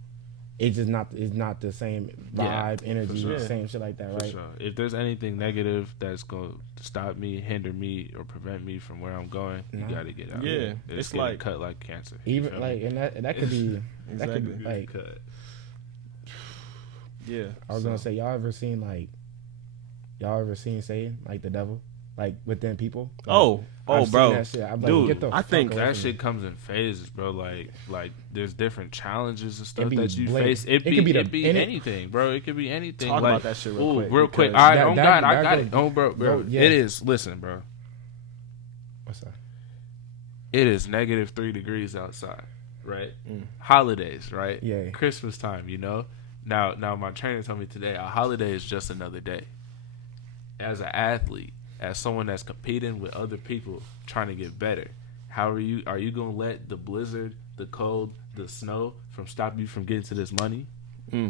it's just not the same vibe, energy, sure. same shit like that, right? For sure. If there's anything negative that's going to stop me, hinder me, or prevent me from where I'm going, you got to get out. Yeah, it's like cut like cancer. Even like, and that could be that could be like. Cut. Yeah, I was gonna say, y'all ever seen Satan, like the devil, like within people? Like, I've bro, seen that shit. I'm like, dude, get the I think fuck away That from shit me. comes in phases, bro. Like there's different challenges and stuff be that you blatant. face. It could be anything, bro. It could be anything. Talk like, about that shit real ooh, quick. real quick. because All right, That- on that- God, I that got go- it. Oh, bro. yeah. It is. Listen, bro. What's that? It is -3 degrees outside, right? Mm. Holidays, right? Yeah. Christmas time, you know. Now, my trainer told me today, a holiday is just another day. As an athlete, as someone that's competing with other people trying to get better, are you gonna let the blizzard, the cold, the snow stop you from getting to this money?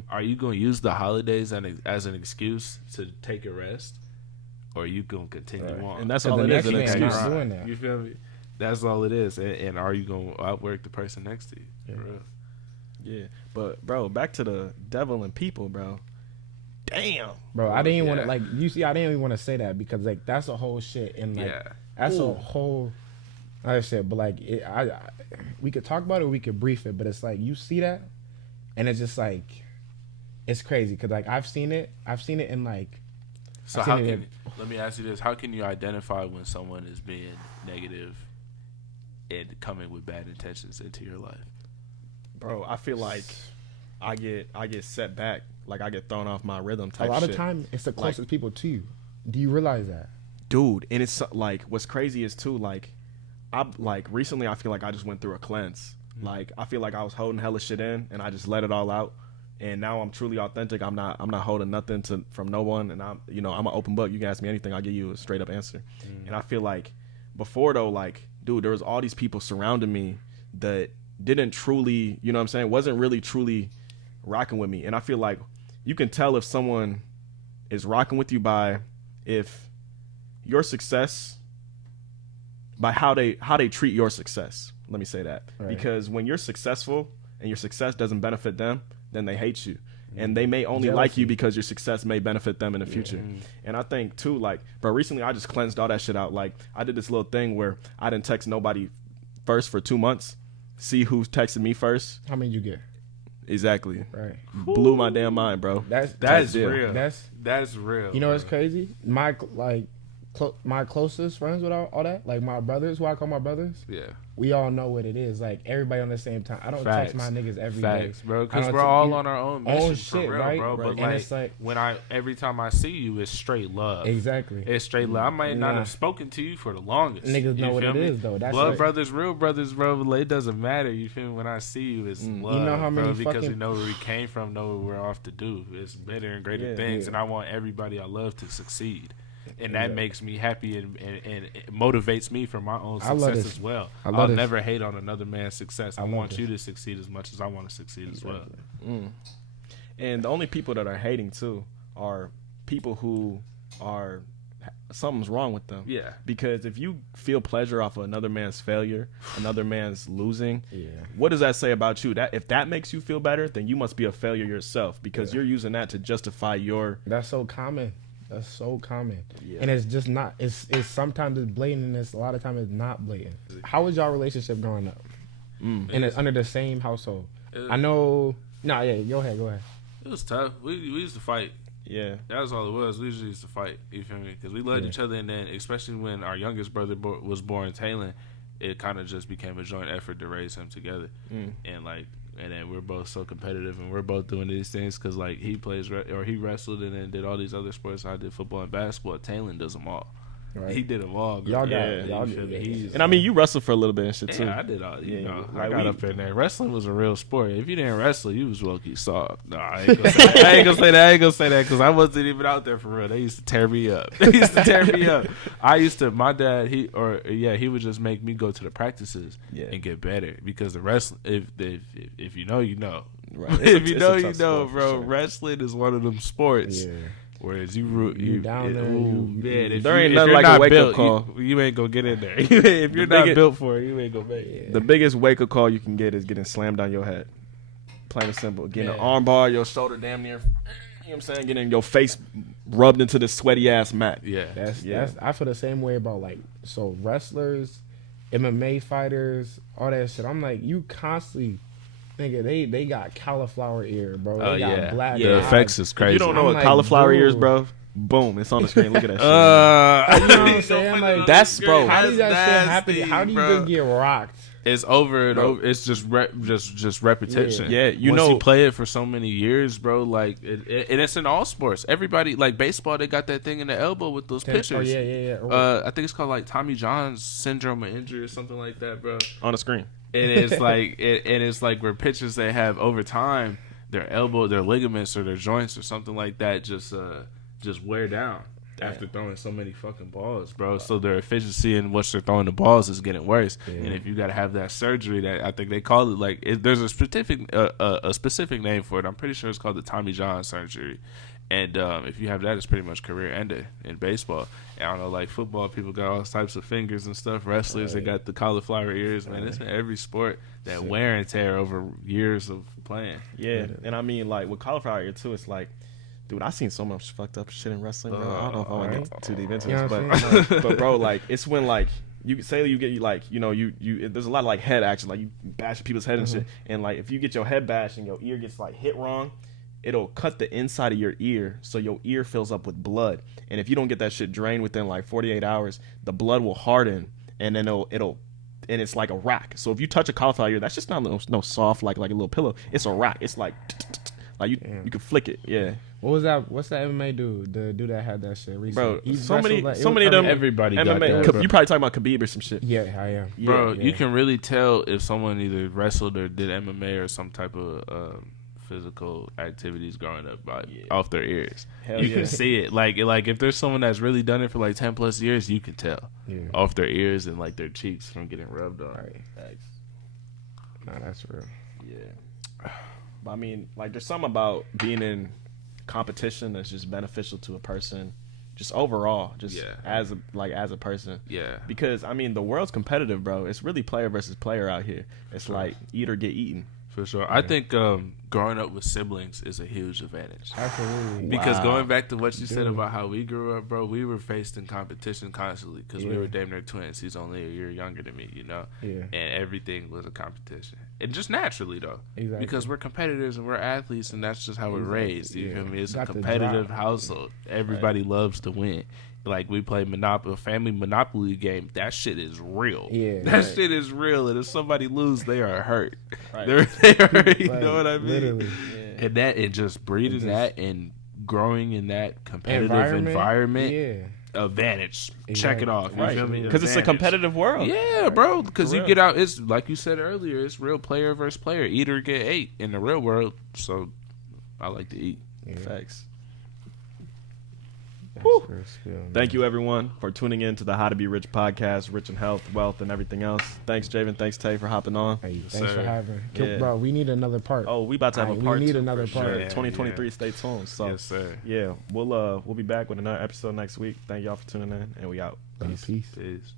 Are you gonna use the holidays as an excuse to take a rest, or are you gonna continue on? And that's So all the it is, next an man excuse. not doing that. You feel me? That's all it is. And are you gonna outwork the person next to you? Yeah. For real. Yeah, but bro, back to the devil and people, bro. Damn, Bro, I didn't even want Yeah. to like you see. I didn't even want to say that because like that's a whole shit and like Yeah. that's Ooh. a whole other shit. But like we could talk about it, or we could brief it. But it's like you see that, and it's just like it's crazy because like I've seen it in like So I've how seen it can let me ask you this: how can you identify when someone is being negative and coming with bad intentions into your life? bro. I feel like I get set back, like I get thrown off my rhythm a type. lot shit. of time it's the closest people to you. Do you realize that? Dude, and it's like what's crazy is too like recently I feel like I just went through a cleanse. Like I feel like I was holding hella shit in and I just let it all out, and now I'm truly authentic. I'm not holding nothing from no one, and I'm an open book. You can ask me anything, I'll give you a straight up answer. And I feel like before though, like dude, there was all these people surrounding me that didn't truly, you know what I'm saying, wasn't really truly rocking with me. And I feel like you can tell if someone is rocking with you by if your success, by how they treat your success. Let me say that. Right. Because when you're successful and your success doesn't benefit them, then they hate you. And they may only Jealousy. like you because your success may benefit them in the future. And I think too, like, bro, recently I just cleansed all that shit out. Like I did this little thing where I didn't text nobody first for 2 months, see who texted me first. How many you get? Exactly. Right. Blew my damn mind, bro. That's That's deal. real. That's real. you know what's bro. crazy? My closest friends with all that, like my brothers, who I call my brothers, Yeah. we all know what it is. Like everybody on the same time. I don't Facts. text my niggas every day. Facts, bro. I Because don't we're te- all you- on our own own mission, shit, for real, right? bro. Right. But And it's like- every time I see you, it's straight love. Exactly. It's straight love. I might not Nah. have spoken to you for the longest. Niggas know You what feel it me? is, though. That's Blood like- brothers, real brothers, bro. Like, it doesn't matter. You feel me? When I see you, it's love. You know how many bro, because we fucking- know where we came from, know what we're off to do. It's better and greater Yeah, things, yeah. and I want everybody I love to succeed. And Yeah. that makes me happy and it motivates me for my own I love success this. as well. I love I'll this. never hate on another man's success. I love want this. you to succeed as much as I want to succeed as well. And the only people that are hating too are people who are something's wrong with them. Yeah. Because if you feel pleasure off of another man's failure, another man's losing, Yeah. what does that say about you? That if that makes you feel better, then you must be a failure yourself because you're using that to justify your. That's so common. That's so common. Yeah. And it's just not. It's sometimes it's blatant, and it's a lot of times it's not blatant. How was y'all relationship growing up? And it's under the same household. I know. Nah, yeah. Go ahead. It was tough. We used to fight. Yeah. That was all it was. We usually used to fight. You feel me? Because we loved each other, and then especially when our youngest brother was born, Taylor, it kind of just became a joint effort to raise him together. And then we're both so competitive, and we're both doing these things because like he he wrestled and then did all these other sports. I did football and basketball. Taylor does them all. Right. He did them all. Y'all got Yeah, it. Y'all You feel me? did. He's- And I mean, you wrestled for a little bit and shit too. Yeah, I did all. You Yeah, know, like I got we- up in there. Wrestling was a real sport. If you didn't wrestle, you was low key soft. No, I ain't gonna say that. I ain't gonna say that because I wasn't even out there for real. They used to tear me up. My dad, he would just make me go to the practices and get better because the wrestling. If you know, you know. Right. If you It's know, a you tough know, sport, for bro. sure. Wrestling is one of them sports. Yeah. Whereas you down there, man, if There ain't if nothing you're like a not wake-up built, call. You ain't gonna get in there. If you're not biggest- built for it, you ain't gonna make it. The biggest wake up call you can get is getting slammed on your head. plain and simple. Getting an Yeah. arm bar, your shoulder damn near, you know what I'm saying? Getting your face rubbed into this sweaty ass mat. Yeah. That's I feel the same way about like so wrestlers, MMA fighters, all that shit. I'm like, you constantly nigga, they got cauliflower ear, bro. They Oh, got yeah. black The eyes. effects is If crazy. you don't know I'm what like, cauliflower ears, dude. bro, boom, it's on the screen. Look at that shit. You know what I'm saying? Like, That's, bro. How does that shit happen? nasty, How do you bro. just get rocked? It's over and Bro. over. It's just just repetition. Yeah, you Once know- you play it for so many years, bro. Like, and it's in all sports. Everybody, like baseball, they got that thing in the elbow with those pitchers. Oh yeah. I think it's called like Tommy John's syndrome or injury or something like that, bro. On the screen. And it's like it's like where pitchers they have over time their elbow, their ligaments or their joints or something like that just wear down after throwing so many fucking balls, bro. So their efficiency in what they're throwing the balls is getting worse. Yeah. And if you got to have that surgery, that I think they call it like there's a specific name for it. I'm pretty sure it's called the Tommy John surgery. And if you have that, it's pretty much career ending in baseball. And I don't know, like football, people got all types of fingers and stuff. Wrestlers, they got the cauliflower ears. Man, it's in every sport that wear and tear over years of playing. Yeah, and I mean, like, with cauliflower ear, too, it's like, dude, I seen so much fucked up shit in wrestling, bro. I don't know if I want to get too deep into You know this, what I'm but bro, like, it's when, like, you say you get, like, you know, you there's a lot of, like, head action, like, you bash people's head and shit, and, like, if you get your head bashed and your ear gets, like, hit wrong, it'll cut the inside of your ear so your ear fills up with blood, and if you don't get that shit drained within, like, 48 hours, the blood will harden, and then it'll and it's like a rock. So if you touch a cauliflower ear, that's just not no soft, like a little pillow. It's a rock. It's like you can flick it. Yeah. What was that? What's that MMA dude? The dude that had that shit recently. Bro, He so many wrestled, like, so many of them everybody got MMA. that, bro. You probably talking about Khabib or some shit. Yeah, I am. Bro, Yeah. you can really tell if someone either wrestled or did MMA or some type of physical activities growing up off their ears. Hell You yeah. can see it. Like if there's someone that's really done it for like 10 plus years, you can tell off their ears and like their cheeks from getting rubbed on. Right. Nah, that's real. Yeah. But I mean, like, there's something about being in competition that's just beneficial to a person, just overall, just as a person. Yeah. Because I mean, the world's competitive, bro. It's really player versus player out here. It's like eat or get eaten. For sure. I think growing up with siblings is a huge advantage. Absolutely. Because Wow. going back to what you said Dude. about how we grew up, bro, we were faced in competition constantly because we were damn near twins. He's only a year younger than me, you know? Yeah. And everything was a competition. And just naturally, though. Exactly. Because we're competitors and we're athletes, and that's just how we're raised. You feel me? It's a Got the competitive drive. household. Everybody loves to win. Like, we play a family Monopoly game. That shit is real. Yeah. That shit is real. And if somebody lose, they are hurt. Right. They are, you Right. know what I mean? Literally. And just breeding that and growing in that competitive environment, advantage. Check it off. You Right. feel me? Because it's a Advantage. competitive world. Yeah, bro. Because For you real. get out, it's like you said earlier, it's real player versus player. Eat or get ate in the real world. So I like to eat. Facts. That's Woo. real skill, man. Thank you, everyone, for tuning in to the How to Be Rich podcast, rich in health, wealth, and everything else. Thanks, Jayven. Thanks, Tay, for hopping on. Hey, Yes, thanks for sir. having. Yeah. Bro, we need another part. Oh, we about to have a Alright, part we need two another for part. sure. Yeah, 2023, yeah. stay tuned. So, Yes, sir. yeah, we'll be back with another episode next week. Thank y'all for tuning in, and we out. Peace. Peace.